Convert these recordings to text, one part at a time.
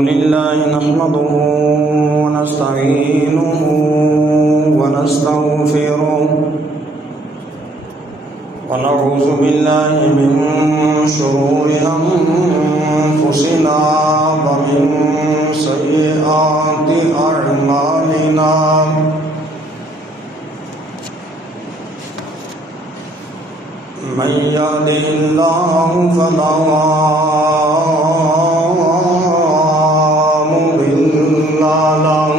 لله نحمده ونستعينه ونستغفره ونعوذ بالله من شرور أنفسنا ومن سيئات أعمالنا من يهده الله فلا مضل له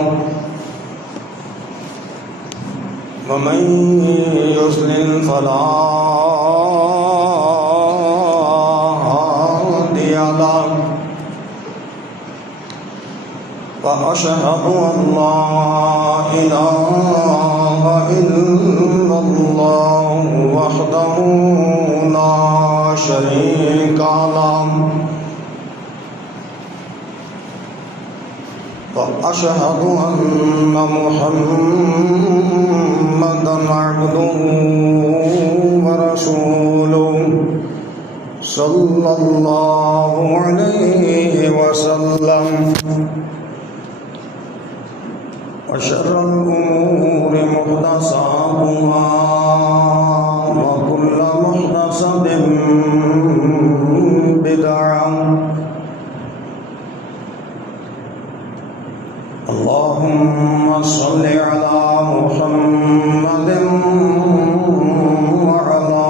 ومن يضلل فلا هادي له وأشهد أن لا إله إلا الله وحده لا شريك له وأشهد أن محمدا عبده ورسوله صلى الله عليه وسلم وشر الأمور محدثاتها وكل محدثة بدعة اللهم صل على محمد وعلى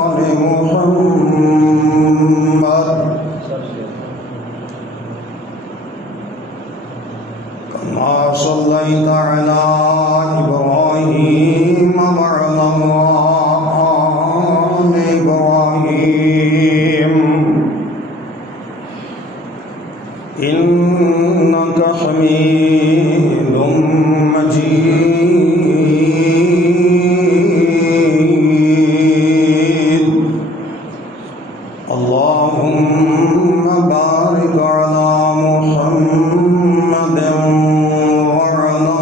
آل محمد كما صليت على إبراهيم وعلى آل إبراهيم إنك حميد مجيد اللهم بارك على محمد وعلى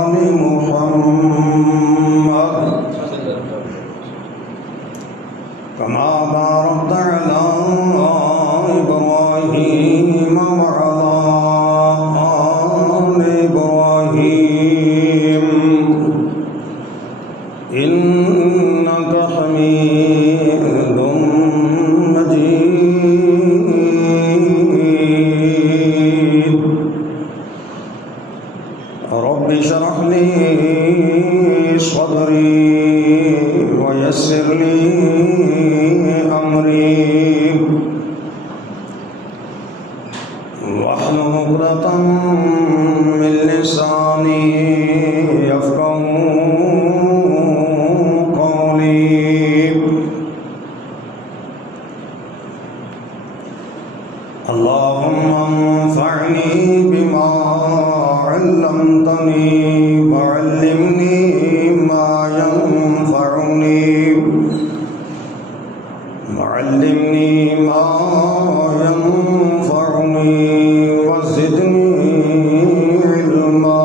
آل محمد كما باركت على إبراهيم وعلى آل إبراهيم إنك حميد مجيد رب اشرح لي صدري ويسر لي أمري واحلل عقدة من لساني يفقهوا قولي اللهم انفعني بما علمتني وعلمني ما ينفعني وعلمني ما ينفعني وزدني علما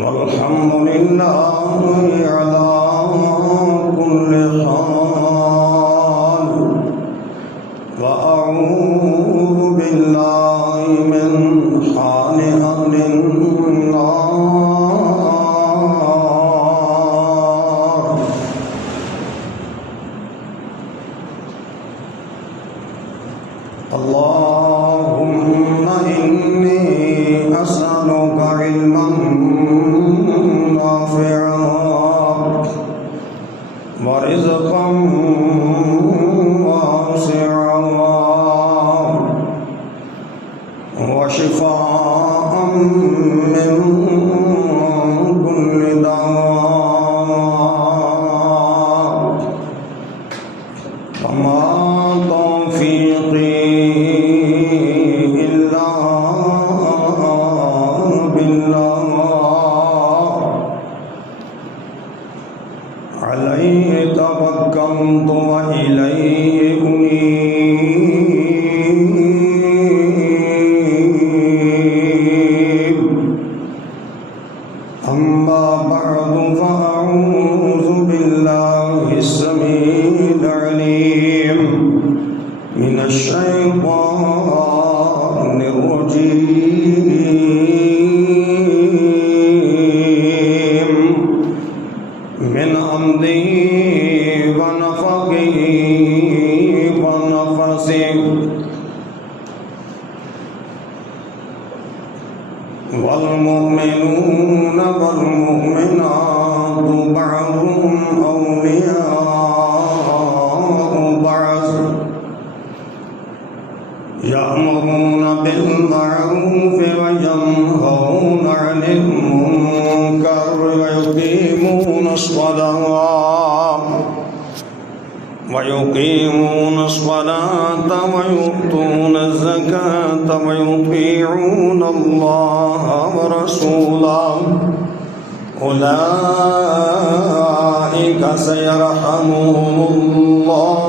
والحمد لله على كل حال وأعوذ بالله من حال أهل النار اللهم إني أسألك علما نافعا ورزقا واسعا وشفاء من كل داء وما توفيقي إلا بالله عليه توكلت وإليه أنيب أما بعد فأعوذ بالله بالله السميع العليم من الشيطان الرجيم من حمده ونفخه ونفثه والمؤمنون والمؤمنات بعضهم أولياء بعض يأمرون بالمعروف وينهون عن المنكر ويقيمون الصلاة ويؤتون الزكاة ويطيعون الله ورسوله أولئك سيرحمهم الله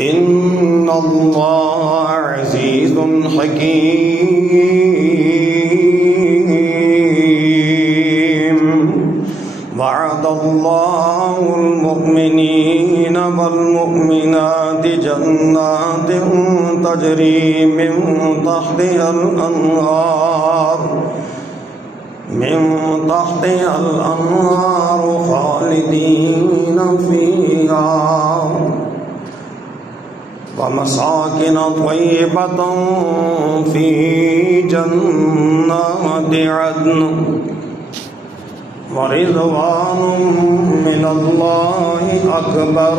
إن الله عزيز حكيم وعد الله المؤمنين والمؤمنات جنات تجري من تحتها الأنهار خالدين فيها ومساكن طيبة في جنات عدن ورضوان من الله أكبر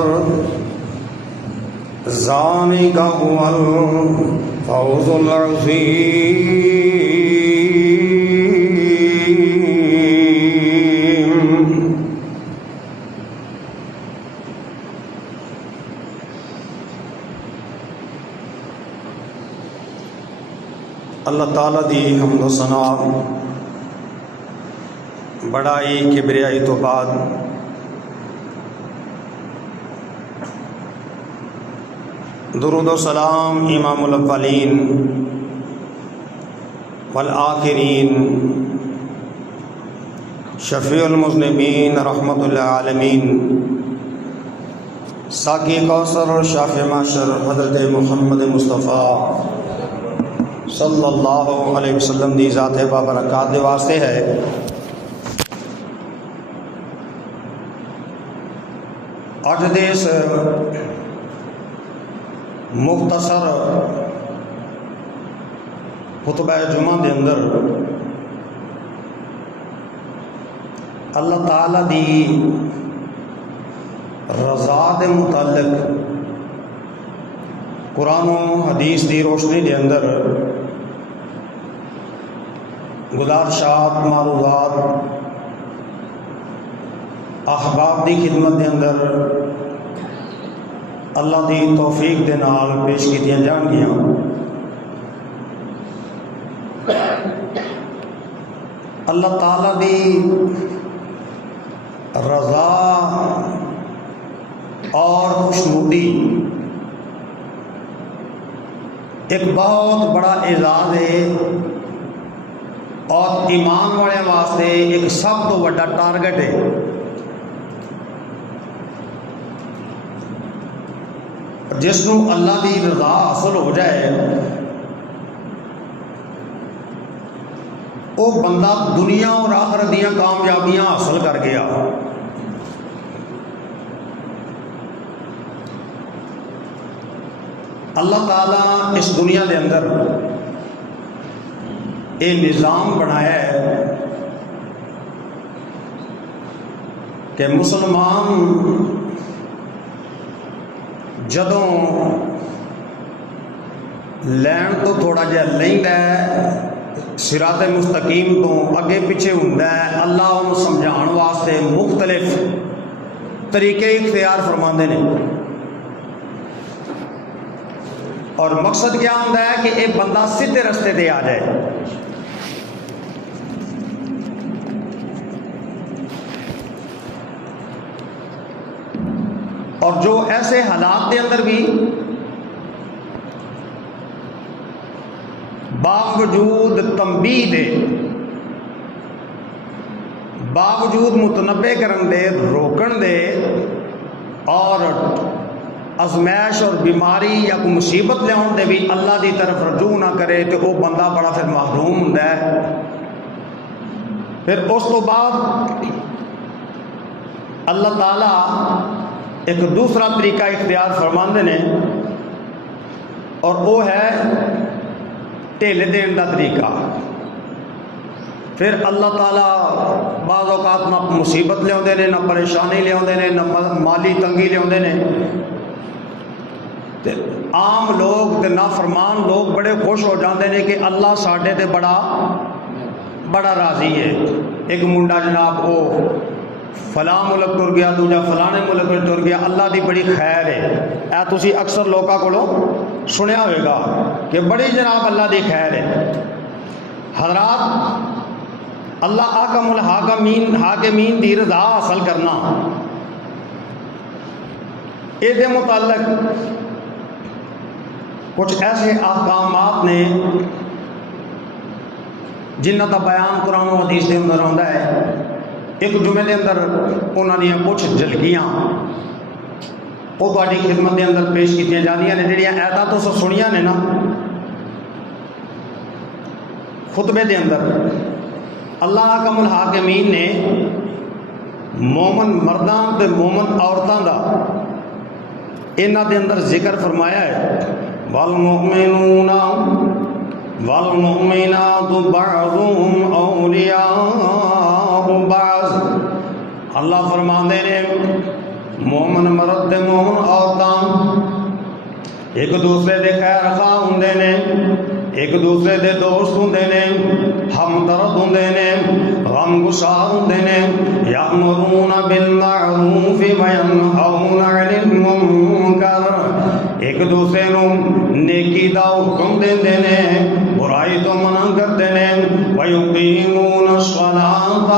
ذلك هو الفوز العظيم. اللہ تعالیٰ دی حمد و ثنا بڑائی کبریائی تو بعد درود و سلام امام الاولین والآخرین شفیع المذنبین رحمت للعالمین ساقی کوثر شافع معشر حضرت محمد مصطفیٰ صلی اللہ علیہ وسلم دی ذات بابرکات دے واسطے ہے اج دے اس مختصر خطبہ جمعہ دے اندر اللہ تعالیٰ دی رضا دے متعلق قرآن و حدیث دی روشنی دے اندر گزارشات معروضات احباب دی خدمت دے اندر اللہ دی توفیق دے نال پیش کیتیاں جان گیاں. اللہ تعالیٰ دی رضا اور خوشنودی ایک بہت بڑا اعزاز ہے اور ایمان والے واسطے ایک سب تو بڑا ٹارگٹ ہے. جس کو اللہ دی رضا حاصل ہو جائے وہ بندہ دنیا اور آخرت دیاں کامیابیاں حاصل کر گیا. اللہ تعالیٰ اس دنیا دے اندر یہ نظام بنایا ہے کہ مسلمان جدوں لین تو تھوڑا جہا لیندا ہے صراط مستقیم تو اگے پیچھے ہوندا ہے اللہ انہوں سمجھان واسطے مختلف طریقے اختیار فرماندے نے اور مقصد کیا ہوتا ہے کہ ایک بندہ سیدھے رستے تے آ جائے. اور جو ایسے حالات کے اندر بھی باوجود تنبیہ دے باوجود متنبع کرن دے، روکن دے اور ازمائش اور بیماری یا کوئی مصیبت لیاؤن دے بھی اللہ دی طرف رجوع نہ کرے تو وہ بندہ بڑا پھر محروم ہوندا ہے۔ پھر اس تو بعد اللہ تعالیٰ ایک دوسرا طریقہ اختیار فرماندے نے اور وہ ہے ڈھیل دین کا طریقہ۔ پھر اللہ تعالیٰ بعض اوقات نہ مصیبت لے نے، نہ پریشانی لے، نہ مالی تنگی لے۔ تے عام لوگ تے نافرمان لوگ بڑے خوش ہو جاندے نے کہ اللہ ساڈے تے بڑا راضی ہے۔ ایک منڈا جناب وہ فلاں ملک ٹر گیا، دوجا فلانے ملک ٹر گیا، اللہ دی بڑی خیر ہے۔ اے تسی اکثر لوگاں کولوں سنیا ہوئے گا کہ بڑی جناب اللہ دی خیر ہے۔ حضرات، اللہ حاکم الحاکمین دی رضا حاصل کرنا، اس دے متعلق کچھ ایسے احکامات نے جنہ کا بیان قرآن و حدیث کے اندر آتا ہے۔ ایک جمعے کے اندر انہوں نے کچھ جھلکیاں وہ تاری خدمت کے اندر پیش کی جانیاں نے، جہاں ایتاں تو سنیاں نے نا خطبے کے اندر۔ اللہ حاکم الحاکمین نے مومن مرداں تے مومن عورتاں دا انہاں دے اندر ذکر فرمایا ہے۔ والمؤمنون والمؤمنات بعضهم اولیاء بعض۔ اللہ فرماندے نے مومن مرد تے مومن عورتاں ایک دوسرے دے خیر خواہ ہوندے نے، ایک دوسرے دے دوست ہوندے نے، ہمدرد ہوندے نے، غم گسار ہوندے نے۔ یأمرون بالمعروف وینہون عن المنکر، ایک دوسرے نو نیکی دا حکم دیندے نے، برائی تو منع کرتے نے۔ ویقیمون الصلاۃ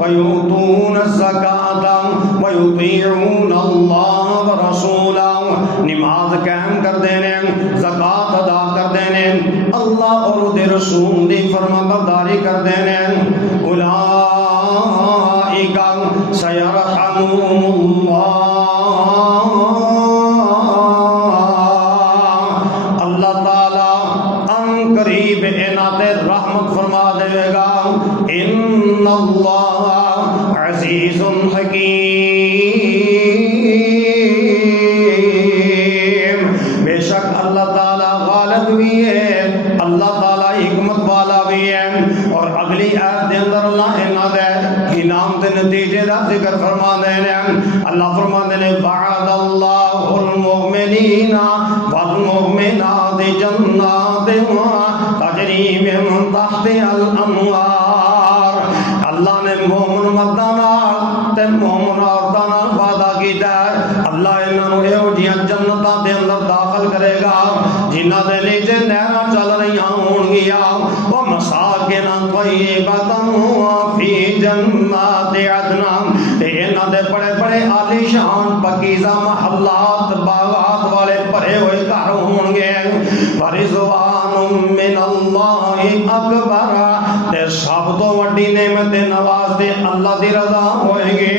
ویؤتون الزکاۃ ویطیعون اللہ ورسولہ، نماز قائم کر دینے، زکات ادا کر دینے، اللہ اور دے رسول دی فرما برداری کر دینے۔ اولئک سیرحمهم اللہ تعالی ان قریب انہاں تے رحمت فرما دے گا۔ ان اللہ عزیز حکیم، بے شک اللہ تعالی غالب بھی ہے، اللہ تعالی حکمت والا بھی ہے۔ اور اگلی آیت دے اندر اللہ انہاں دے انعام تے نتیجے دا ذکر فرما دے نے۔ اللہ فرما دے نے وعد اللہ المؤمنین والمؤمنات جنات تجری من تحتها الانہار۔ اللہ نے مومن مرداں نال تے مومن عورتاں نال وعدہ کیتا ہے، اللہ انہاں نوں ایہو جیاں جنتاں دے اندر داخل کرے گا جنہاں دے نیچے نہراں چل رہیاں ہون گیاں۔ ومساکن طیبۃ فی جنات عدن، تے انہاں دے بڑے بڑے عالی شان پاکیزہ محلات باغات والے بھرے ہوئے گھر ہون گے۔ ورضوان من اللہ اکبر، تے سب تو وڈی نعمت نواز دے اللہ دی رضا ہوئے گی۔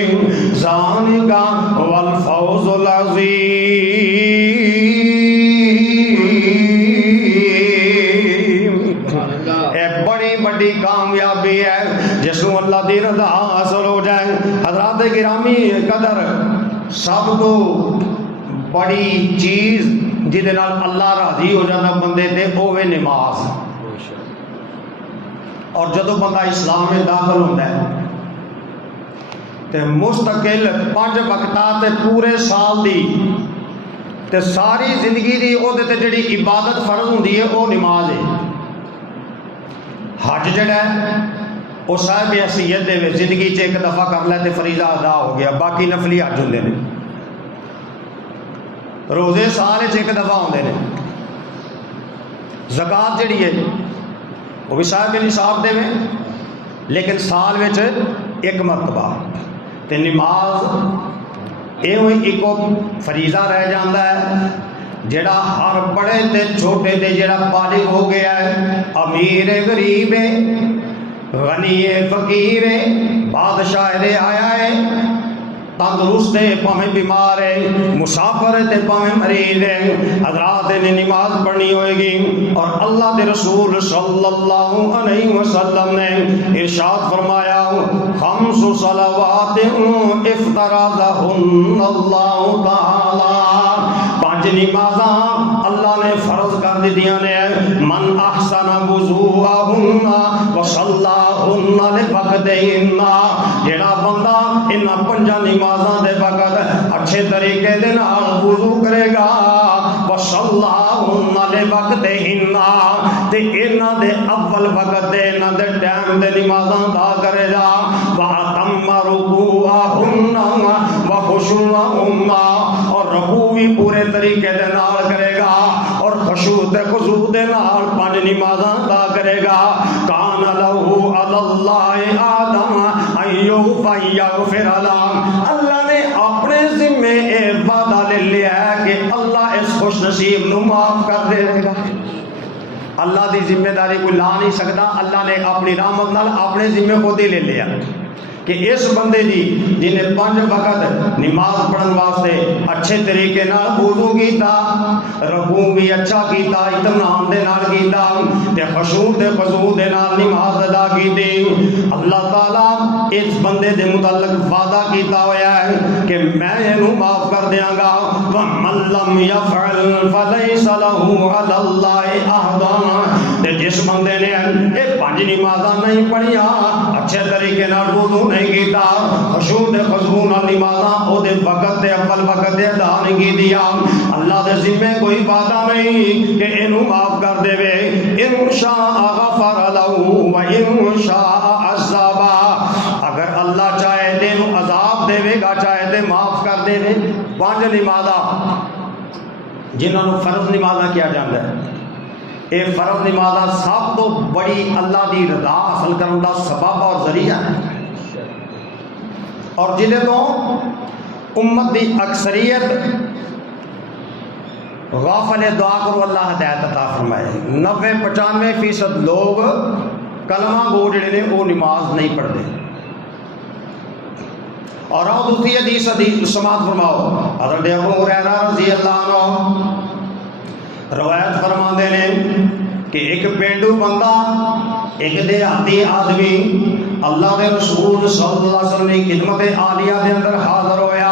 ذالک والفوز العظیم، ایک بڑی بڑی کامیابی ہے جس کو اللہ دی رضا حاصل ہو جائے۔ حضرات گرامی قدر، سب تو بڑی چیز جہدے نال اللہ راضی ہو جاتا بندے تے وہ ہے نماز۔ اور جدو بندہ اسلام میں داخل ہوتا ہے تے مستقل 5 وقتات پورے سال دی تے ساری زندگی دی او تے جڑی عبادت فرض ہوندی ہے وہ نماز ہے۔ حج جڑا ہے وہ صاحب حیثیت دے زندگی چ ایک دفعہ کر لے تے فریضہ ادا ہو گیا، باقی نفلی حج ہوندے نے۔ روزے سال ایک دفعہ ہوندے نے۔ زکات جڑی ہے وہ بھی صاحب نصاب دے میں، لیکن سال وچ ایک مرتبہ۔ تے نماز یہ ہوئی ایک فریضہ رہ جاندہ ہے جڑا ہر بڑے تے چھوٹے تے جڑا بالغ ہو گیا ہے، امیر غریب ہے، غنی فقیر ہے، بادشاہ تندرست ہے پاویں بیمار ہے، مسافر ہے پاویں مریض ہے، حضرات نے نماز پڑھنی ہوئے گی۔ اور اللہ کے رسول صلی اللہ علیہ وسلم نے ارشاد فرمایا خمس صلوات افترضہن اللہ تعالی، پانچ نمازاں اللہ نے فرض کر دیاں نے، من احسن وضوءہن وصلاہن لوقتہن، جڑا بندہ ان پنجاں نمازاں دے وقت اچھے طریقے دے نال وضو کرے گا، وصلاہن لوقتہن، تے انہاں دے اول وقت دے انہاں دے ٹائم دے نمازاں ادا کرے گا، وَأَتَمَّ رُكُوعَهُنَّ وَخُشُوعَهُنَّ، اور رکوع بھی پورے طریقے دے نال کرے گا اور خشوع تے خضوع دے نال پانچ نمازاں ادا کرے گا، کان لہو علی اللہ آدم ان یغفر لہ، اللہ نے اپنے ذمے اے وعدہ لے لیا ہے کہ اللہ اس خوش نصیب نو معاف کر دے گا۔ اللہ دی ذمہ داری کوئی لا نہیں سکتا، اللہ نے اپنی رحمت نال اپنے ذمے خود ہی لے لیا کہ اس بندے جی جنہیں پانچ وقت نماز پڑھن واسطے اچھے طریقے نال وضو کیتا، رکوع بھی اچھا کیتا، اطمینان دے نال کیتا، تے خشوع تے خضوع دے نال نماز ادا کیتی، اللہ تعالی اس بندے دے متعلق وعدہ کیتا ہویا ہے کہ میں اینو معاف کر دیاں گا، وَمَن لَّمْ يَفْعَلْ فَلَيْسَ لَهُ عَلَى اللَّهِ عَهْدٌ، تے جس بندے نے یہ پانچ نمازاں نہیں پڑھیاں، اچھے طریقے نال وضو نہیں کیتا، خشوع تے خضوع نال نمازاں او دے وقت تے اول وقت دے ادا نہیں کیتیاں، اللہ دے ذمے کوئی وعدہ نہیں کہ اینو معاف کر دے وے، ان شاء غفر لہ و ان شاء عذب، اگر اللہ چاہے تے اینو عذاب دے گا، چاہے تے معاف کر دے وے۔ پانچ نمازاں جنہاں نو فرض نمازاں کیا جاندا ہے، اے فرض نمازاں سب تو بڑی اللہ دی رضا حاصل کرن دا سبب اور ذریعہ ہے، اور جنہیں تو امت دی اکثریت غافل دعا کرو اللہ ہدایت عطا فرمائے، 90-95% لوگ کلمہ گو جڑے نے وہ نماز نہیں پڑھتے۔ اور آؤ دوسری حدیث سماعت فرماؤ، حضرت ابو ہریرہ رضی اللہ عنہ روایت فرما دے نے کہ ایک پینڈو بندہ، ایک دیہاتی آدمی اللہ دے رسول صلی اللہ علیہ وسلم کی خدمت عالیہ دے اندر حاضر ہویا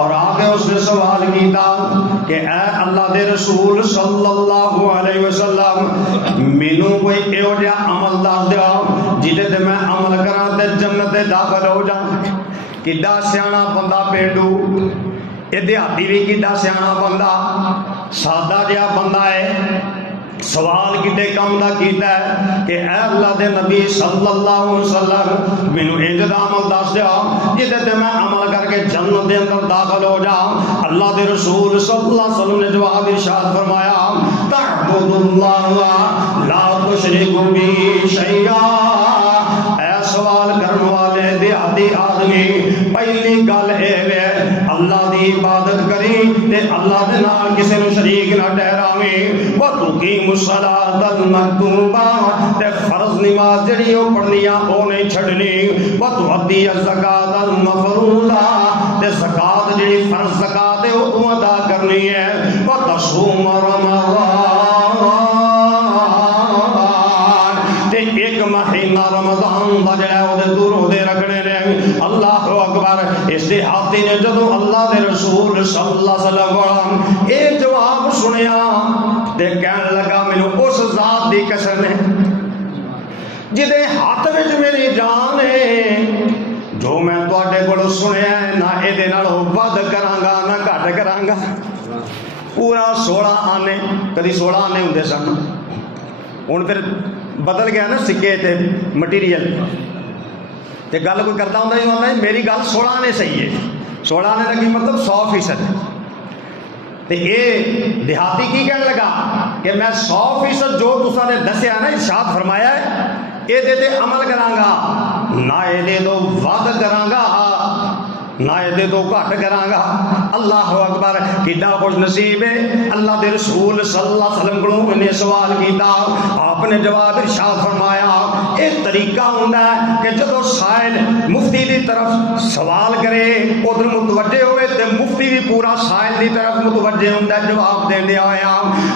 اور آگے اس نے سوال کیتا کہ اے اللہ دے رسول صلی اللہ علیہ وسلم، مینوں کوئی ایہو جہا عمل دس دیو جہدے تے میں عمل کراں تے جنت داخل ہو جاں۔ کڈا سیاںا بندہ پینڈو، اے دیہاتی بھی کڈا سیاںا بندہ، سادہ جہا بندہ ہے، سوال کتے کم دا کیتا ہے کہ اے اللہ دے نبی صلی اللہ علیہ وسلم، مینوں انج دا عمل دس دیو جہدے تے میں عمل کر کے جنت دے اندر داخل ہو جاؤں۔ اللہ دے رسول صلی اللہ علیہ وسلم نے جواب ارشاد فرمایا تعبد اللہ لا تشرک بہ شیئا، اے سوال کرنے والے دیہاتی آدمی، پہلی گل اے ہے اللہ دی عبادت کری تے اللہ دے نال کسے نو شریک نہ ٹھہراویں، وتقیم الصلاۃ المکتوبہ، تے فرض نماز جڑی او پڑھنی آ او نہیں چھڈنی، وتؤدی الزکاۃ المفروضہ، تے زکات جڑی فرض زکات ہے او تو ادا کرنی ہے، وتصوم رمضان، تے ایک مہینہ رمضان دا جڑا او دے دور ہو دے رکھنے نے۔ اللہ اکبر۔ اس دیہاتی نے جدو اللہ دے رسول صلی اللہ علیہ وسلم اے جواب سنیا تے کہنے لگا مینوں اس ذات دی قسم ہے جدے ہاتھ وچ میری جان ہے، جو میں تواڈے کولوں سنیا ہے نہ اے دے نال ود کراں گا نہ گھٹ کراں گا۔ پورا 16 آنے، کدی 16 آنے ہوندے سن، ہن پھر بدل گیا نا سکے تے مٹیریل، تے گل کوئی کرتا ہوں نہیں ہوتا میری گل 16 آنے صحیح ہے، 16 آنے کا کی مطلب 100%۔ تے اے دیہاتی کی کہنے لگا کہ میں 100% جو تساں نے دسیا نا ارشاد فرمایا ہے اے دے تے عمل کراں گا، نہ اے دے تو ود کراں گا نہ اے تو گھٹ کراں گا۔ اللہ اکبر۔ کتنا خوش نصیب ہے اللہ دے رسول صلی اللہ علیہ وسلم کو انہیں سوال کیتا، آپ نے جواب ارشاد فرمایا یہ طریقہ ہوتا ہے کہ جدو سائل مفتی کی طرف سوال کرے ادھر متوجہ ہوئے تو مفتی بھی پورا سائل کی طرف متوجہ ہوتا ہے جواب دے آیا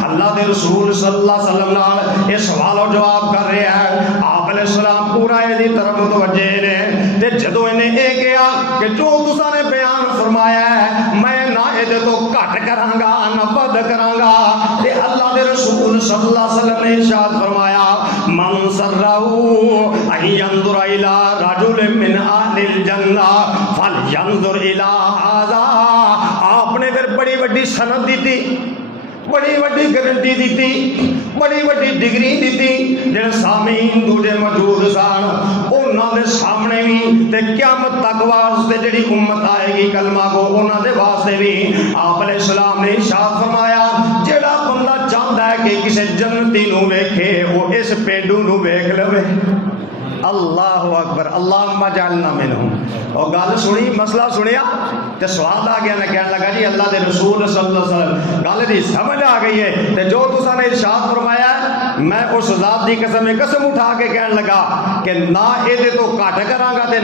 اللہ دے رسول صلی اللہ علیہ وسلم نال یہ سوال و جواب کر رہے ہیں آپ علیہ السلام پورا یہ طرف متوجہ نے تے جدو انہیں یہ کہا کہ جو تساں نے بیان فرمایا ہے میں نہ یہ تو گھٹ کراں گا نہ ود کراں گا تے اللہ دے رسول صلی اللہ علیہ وسلم نے ارشاد فرمایا من سرہ ان ينظر الى رجل من اہل الجنہ فلینظر الى ھذا آپ نے پھر بڑی بڑی سند دی تھی بڑی وڈی گارنٹی دیتی بڑی وڈی ڈگری دیتی جڑے سامعین دوجے موجود سن انہاں دے سامنے بھی تے قیامت تک واسطے جڑی امت آئے گی کلمہ کو انہاں دے واسطے بھی آپ علیہ السلام نے ارشاد فرمایا جڑا بندہ چاہندا ہے کہ کسے جنتی نو ویکھے وہ اس پینڈو نو ویکھ لوے اللہ اکبر اللہم اجعلنا منہم اور گل سنی مسئلہ سنیا تے سوال آ گیا نہ کہنے لگا جی اللہ دے رسول صلی اللہ علیہ وسلم گل دی سمجھ آ گئی ہے تے جو تساں نے ارشاد فرمایا ہے میں اس ذات دی قسم اٹھا کے کہنے لگا کہ نہ اے تو گھٹ کراں گا تے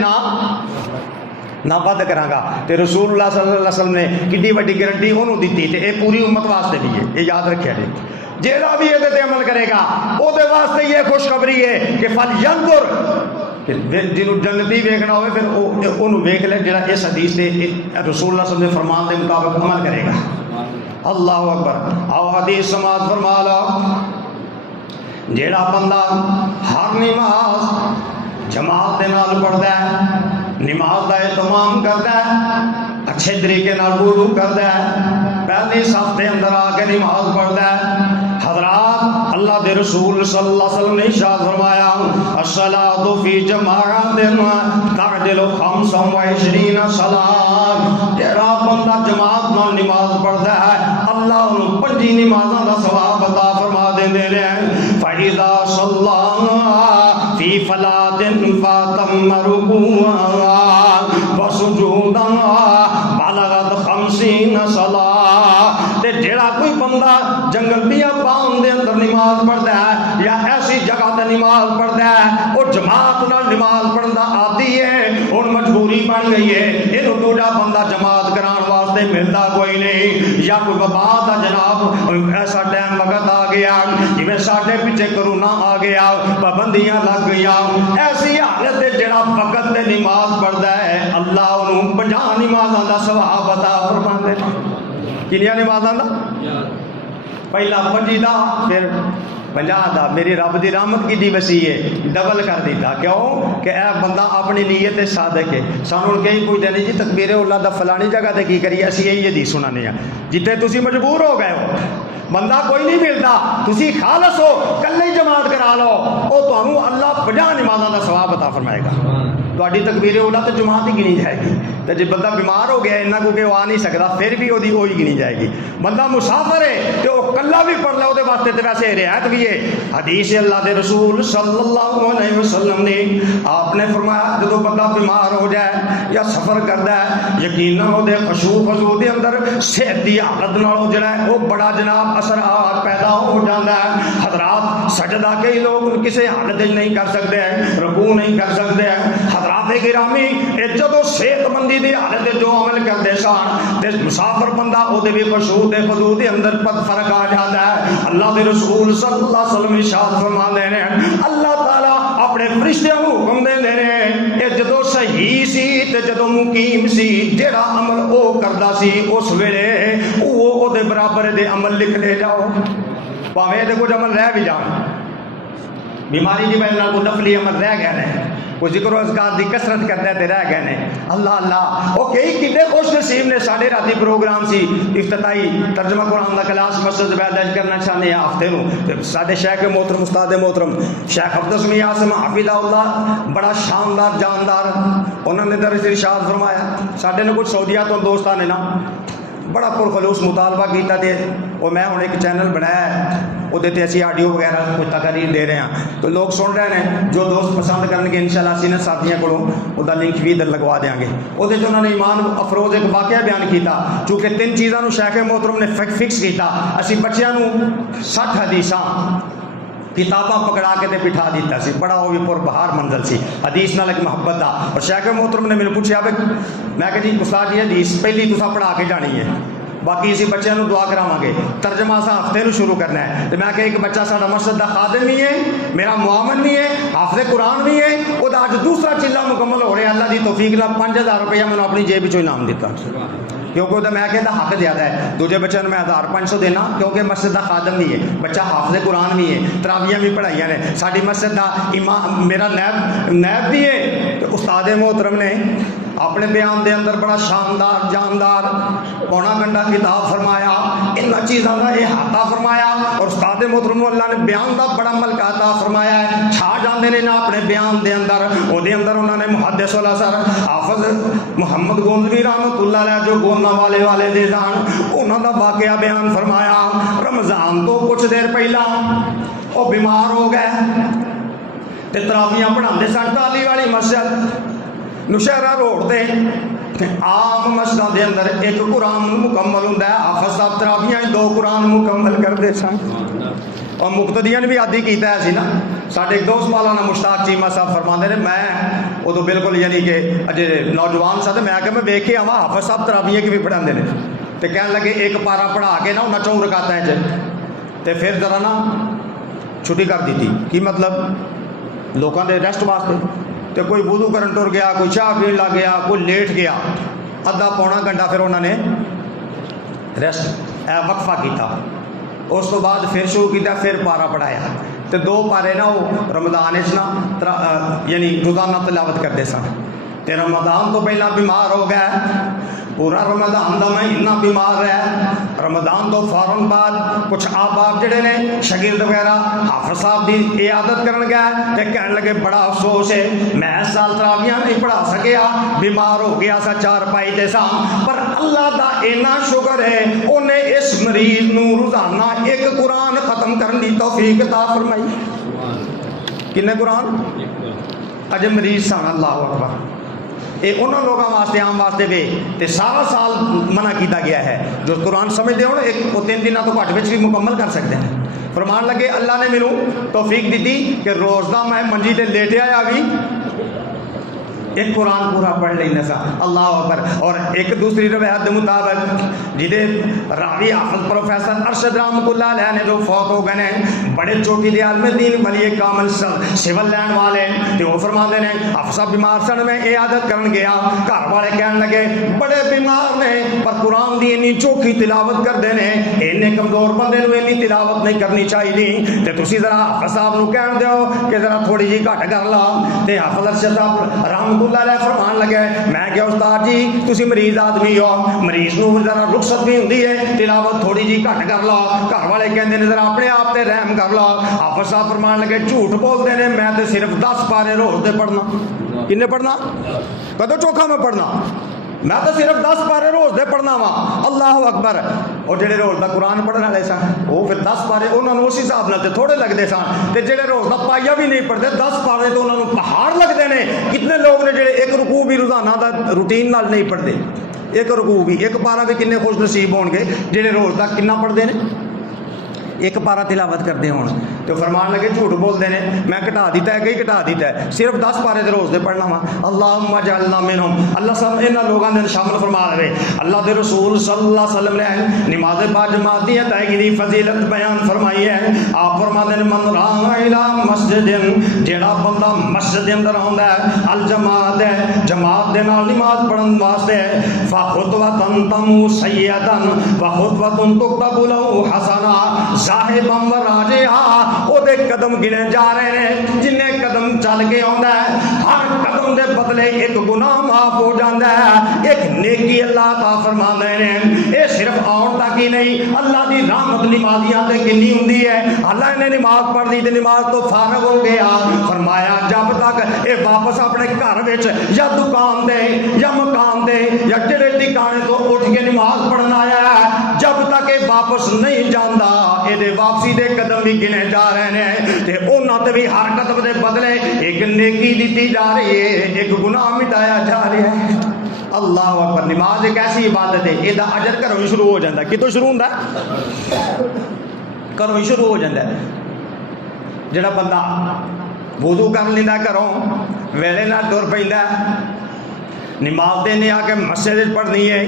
نہ ود کراں گا تے رسول اللہ صلی اللہ علیہ وسلم نے کڈی وڈی گارنٹی انہوں دیتی تے اے پوری امت واسطے بھی ہے یہ یاد رکھیا جی جیڑا بھی یہ عمل کرے گا وہ دے واسطے یہ خوشخبری ہے کہ فَلْيَنْظُرْ جنہوں جنتی ویکھنا ہوئے پھر انہوں ویکھ لے جڑا اس حدیث سے رسول اللہ صلی اللہ علیہ وسلم فرمان دے مطابق عمل کرے گا اللہ اکبر آؤ حدیث سماعت فرما لو جیڑا بندہ ہر نماز جماعت دے نال پڑھدا ہے نماز دا اہتمام کردا ہے اچھے طریقے نال وضو کردا ہے پہلی صف دے اندر آ کے نماز پڑھدا ہے حضرات اللہ دے رسول صلی اللہ علیہ وسلم نے ارشاد فرمایا الصلاۃ فی جماعت تعدل 25 صلاۃ جڑا بندہ جماعت نال نماز پڑھدا ہے اللہ انہوں 5 نمازاں دا ثواب عطا فرما دیندے نے فاذا صلی فی فلاۃ فاتم رکوعا وسجودا بلغت 50 صلاۃ تے جڑا کوئی بندہ جنگل بیاں باؤں دے اندر نماز پڑھدا ہے یا ایسی جگہ تے نماز پڑھدا ہے وہ جماعت نال نماز پڑھن دا عادی ہے ہن مجبوری بن گئی ہے اینو دوجا بندہ جماعت کران واسطے ملدا کوئی نہیں یا کوئی وبا دا جناب ایسا ٹائم وقت آ گیا جویں ساڈے پیچھے کرونا آ گیا پابندیاں لگ گئیاں ایسی حالت تے جڑا وقت تے نماز پڑھدا ہے اللہ انہوں 50 نمازاں دا ثواب عطا فرماندے کنیاں نمازاں دا پہلا 25 دا پھر 50 دا میری رب دی رحمت کی دی وسیع ہے ڈبل کر دیتا کیوں کہ اے بندہ اپنی نیت صادق ہے سانوں کہیں کوئی نہیں جی تکبیر اللہ دا فلانی جگہ تے کی کریے اسی یہی حدیث سنانے ہیں جتے تسی مجبور ہو گئے ہو بندہ کوئی نہیں ملتا تسی خالص ہو کلے جماعت کرا لو او تانوں اللہ 50 نمازاں دا ثواب عطا فرمائے گا تہاڈی تکبیر اولا تے جماعت ہی گنی جائے گی تے جے بندہ بیمار ہو گیا انہاں کو کہ آ نہیں سکدا پھر بھی اودی وہی گنی جائے گی بندہ مسافر ہے تے او کلا بھی پڑھ لے اودے واسطے تے ویسے رعایت بھی ہے حدیث اللہ دے رسول صلی اللہ علیہ وسلم نے آپ نے فرمایا جدو بندہ بیمار ہو جائے یا سفر کردا ہے یقیناً اودے خشوع خضوع دے اندر صحت دی حالت نال جڑا ہے وہ بڑا جناب اثرات پیدا ہو جاتا ہے حضرات سجدہ کئی لوگ کسی حالت نہیں کر سکتے ہیں رکوع نہیں کر سکتے ہیں حضرات گرامی جدو صحت مندی دی حالت جو عمل کرتے سن تے مسافر بندہ او دے بھی خشوع تے خضوع دے اندر فرق آ جاتا ہے اللہ دے رسول صلی اللہ علیہ وسلم ارشاد فرماندے نے اللہ تعالی اپنے فرشتیاں نوں حکم دیندے نے اے جدو صحیح سی تے جدو مقیم سی جیڑا عمل او کردا سی اس ویلے او دے برابر دے عمل لکھ لے جاؤ پاویں تے کچھ عمل رہ بھی جان بیماری کی وجہ کو نفلی عمل رہ گئے ہیں کوئی ذکر و اذکار دی کثرت کرتا ہے تے رہ گئے ہیں اللہ اللہ وہ کئی کتنے خوش نصیب نے ساڑھے راتی پروگرام سی افتتاحی ترجمہ قرآن دا کلاس مسجد بیداج کرنا چاہنے ہیں ہفتے نو ساڈے شیخ محترم استاد محترم شیخ عبدالسمی عاصم حفظہ اللہ بڑا شاندار جاندار انہوں نے درس ارشاد فرمایا ساڈے نے کچھ سعودیہ تو دوستان نے نا بڑا پرخلوص مطالبہ کیتا تے اور میں ہوں ایک چینل بنایا ہے وہ دیتے اسی آڈیو وغیرہ کوئی تقاریر دے رہے ہیں تو لوگ سن رہے ہیں جو دوست پسند کرنے کے انشاءاللہ سینت ساتھیاں کو وہ لنک بھی ادھر لگوا دیں گے وہ دے جو انہوں نے ایمان افروز ایک واقعہ بیان کیتا چونکہ 3 چیزاں نو شیخ محترم نے فکس کیتا اسی بچیاں نو 60 حدیثاں کتاباں پکڑا کے تے بٹھا دیتا سی، بڑا وہ بھی پر بہار منزل سی حدیث نال ایک محبت دا۔ اور شیخ محترم نے مجھے پوچھا میں کہ جی استاد جی حدیث پہلی تسا پڑھا کے جانی ہے، باقی اسی بچوں دعا کراواں گے، ترجمہ اساں ہفتے نو شروع کرنا ہے۔ تو میں کہ ایک بچہ ساڈا مسجد دا خادم بھی ہے، میرا معاون بھی ہے، حافظ قرآن بھی ہے، وہ اج دوسرا چلا مکمل ہو رہا ہے، اللہ دی توفیق نال 5000 روپیہ میں نے اپنی جیب وچوں انعام دیتا، کیونکہ وہ میں کہتا حق زیادہ ہے۔ دوسرے بچوں میں 1500 دینا کیونکہ مسجد دا خادم بھی ہے، بچہ حافظ قرآن بھی ہے، تراویحاں بھی پڑھائیاں نے، ساری مسجد دا امام میرا نیب بھی ہے۔ تو استاد محترم نے اپنے بیان دے اندر بڑا شاندار جاندار پونا گھنٹہ کتاب فرمایا، ان چیزوں کا احاطہ فرمایا، اور استاد محترم اللہ نے بیان دا بڑا ملکہ عطا فرمایا ہے، چھا جاندے نے نا اپنے بیان دے اندر۔ او دے اندر انہوں نے محدث الاثر حافظ محمد گوندوی رحمۃ اللہ علیہ جو گونا والے دے جان، انہوں دا واقعہ بیان فرمایا۔ رمضان تو کچھ دیر پہلا وہ بیمار ہو گئے تے تراویحاں پڑھاندے سن ٹالی والی مسجد نوشہرہ روڈ تے عام مسجداں دے اندر ایک قرآن مکمل ہوندا ہے، حافظ صاحب تراویحاں 2 قرآن مکمل کردے سن، اور مقتدیاں نے بھی عادی کیتا ہے سی نا۔ ساڈے ایک دوست مولانا مشتاق چیمہ صاحب فرماندے نے، میں ادو بالکل یعنی کہ اجے نوجوان سا، میں کہ میں ویکھ کے آواں حافظ صاحب تراویحاں کی بھی پڑھاندے نے، تے کہن لگے ایک پارا پڑھا کے نا انہاں 4 رکعتاں وچ تے پھر ذرا نا چھٹی کر دیتی۔ کی مطلب لوکاں دے ریسٹ واسطے، تو کوئی وضو کرن ٹر گیا، کوئی چاہ پین لگ گیا، کوئی لیٹ گیا، ادھا پونا گھنٹہ پھر انہوں نے ریسٹ وقفہ کیتا، اس تو بعد پھر شروع کیتا، پھر پارا پڑھایا، تو 2 پارے نا وہ رمضان نا یعنی روزانہ تلاوت کرتے سن۔ تے رمضان تو پہلا بیمار ہو گیا، پورا رمضان دا مہینہ بیمار رہا۔ رمضان تو فوراً بعد کچھ آپ جڑے نے شاگرد وغیرہ حافظ صاحب دی عیادت کرن گئے تے کہن لگے بڑا افسوس ہے میں اس سال تراویحاں نہیں پڑھا سکیا، بیمار ہو گیا سا، 4 پائی تے سا، پر اللہ دا اینا شکر ہے انہیں اس مریض نو روزانہ 1 قرآن ختم کرن دی توفیق عطا فرمائی۔ کنے قرآن؟ اج مریض سن، اللہ اکبر۔ یہ انہوں لوگوں واسطے عام واسطے بھی تے سارا سال منع کیتا گیا ہے، جو قرآن سمجھتے ہو نا ایک 3 دنوں تو گھٹ وچ بھی مکمل کر سکتے ہیں۔ فرمان لگے اللہ نے مینوں توفیق دیتی کہ روز دا میں منجی تے لیٹیا آ بھی 1 قرآن پورا پڑھ لینا سا، اللہ اکبر۔ اور ایک دوسری روایت کے مطابق جہدے راوی حافظ پروفیسر ارشد رحمۃ اللہ علیہ نے جو فوت ہو گئے ہیں، بڑے چوٹی دے عالم دین ولی کامل سول لین والے، تو وہ فرماندے نے حافظ صاحب بیمار سن، میں عیادت کرن گیا، گھر والے کہن لگے بڑے بیمار نے پر قرآن دی انی چوکھی تلاوت کردے نے، اینے کمزور بندے نو انی تلاوت نہیں کرنی چاہیے، تے تسی ذرا حافظ صاحب نو کہن دیو کہ ذرا تھوڑی جی گھٹ کر لا۔ تے حافظ ارشد صاحب رحمۃ اللہ علیہ فرمان لگے میں کہ استاد جی تسی مریض آدمی ہو، مریض نو ذرا رخصت بھی ہوندی ہے، تلاوت تھوڑی جی گھٹ کر لا۔ گھر والے کہندے نے ذرا اپنے آپ تے رحم کر لا۔ حافظ صاحب فرمان لگے جھوٹ بولتے نے، میں تے صرف 10 پارے روز دے پڑھنا۔ کنے پڑھنا؟ کدو چوکھا میں پڑھنا؟ میں تو صرف 10 پارے روز دے پڑھنا وا، اللہ اکبر۔ اور جڑے روز دا قرآن پڑھنے والے سن وہ پھر 10 پارے انہوں نے اس حساب نال تے تھوڑے لگتے سن، تے جڑے روز دا پائیا بھی نہیں پڑھتے 10 پارے تو انہوں نے پہاڑ لگتے ہیں۔ کتنے لوگ نے جڑے 1 رکوع بھی روزانہ دا روٹین نال نہیں پڑھتے، 1 رکوع بھی 1 پارا بھی کنے خوش نصیب ہون گے جڑے روز دا کنا پڑھتے ہیں، 1 پارا تلاوت کرتے ہون۔ تو فرمان لگے جھوٹ بولتے ہیں، میں گھٹا دیتا ہے، کئی گھٹا دیتا ہے، صرف 10 پارے دے روز دے پڑھنا وا۔ اللہم اجعلنا منہم، اللہ سب انہاں لوگاں دے شامل فرما دے۔ اللہ دے رسول صلی اللہ علیہ وسلم نے نماز با جماعت دی ادائیگی دی فضیلت بیان فرمائی ہے۔ آپ فرماتے ہیں من راہ الی مسجد، جیڑا بندہ مسجد دے اندر آندا ہے، الجماعت ہے جماعت دے نال نماز پڑھن واسطے، فخطوۃ تمو سیئۃ وخطوۃ تکتب لہ حسنہ، ذاہبا و راجعا، او دے قدم گنے جا رہے ہیں، جنہیں قدم چل کے آندا ہے ہر قدم دے بدلے 1 گناہ معاف ہو جاندا ہے، 1 نیکی اللہ عطا فرماندے نے۔ اے صرف آن تک ہی نہیں، اللہ دی رحمت نمازیاں تے کنی ہوندی ہے۔ اللہ نے نماز پڑھ دی تے نماز تو فارغ ہو گیا، فرمایا جب تک اے واپس اپنے گھر وچ یا دکان تے یا مکان تے یا جڑے ٹھکانے تو اٹھ کے نماز پڑھن آیا ہے، جب تک اے واپس نہیں جاندا اے دے واپسی دے قدم بھی گنے جا رہے ہیں، تے انہاں تے بھی ہر قدم دے بدلے 1 نیکی دتی جا رہی ہے، 1 گناہ مٹایا جا رہا ہے۔ اللہ اکبر۔ نماز ایک ایسی عبادت ہے، یہ اجر گھروں ہی شروع ہو جاتا ہے۔ کتوں شروع ہوتا ہے؟ گھروں ہی شروع ہو جاتا ہے۔ جڑا بندہ وضو کر لینا گھروں ویلے نال ٹر پیندا نماز دینے آ کے مسجد پڑھنی ہے،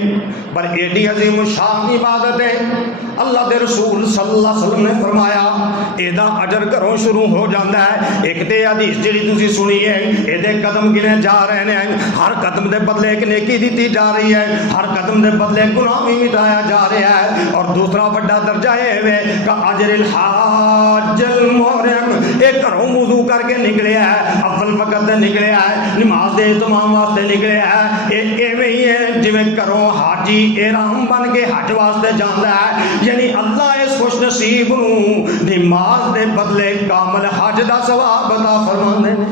پر ایڈی عظیم شان عبادت ہے۔ اللہ دے رسول صلی اللہ علیہ وسلم نے فرمایا ایدا اجر گھروں شروع ہو جاتا ہے۔ ایک تے حدیث جڑی تسی سنی ہے، ایدے قدم گنے جا رہے ہیں، ہر قدم دے بدلے ایک نیکی دیتی جا رہی ہے، ہر قدم دے بدلے گناہ بھی مٹایا جا رہا ہے۔ اور دوسرا بڑا درجہ ہے کہ اجر الحاج المحرم، ایک گھروں وضو کر کے نکلیا ہے، اول وقت نکلیا ہے، نماز دے تمام واسطے نکلیا ہے، ایویں ہی ہے جویں گھروں حاجی احرام بن کے حج واسطے جاندا ہے، یعنی اللہ اس خوش نصیب نو نماز دے بدلے کامل حج دا ثواب عطا فرماندے نے۔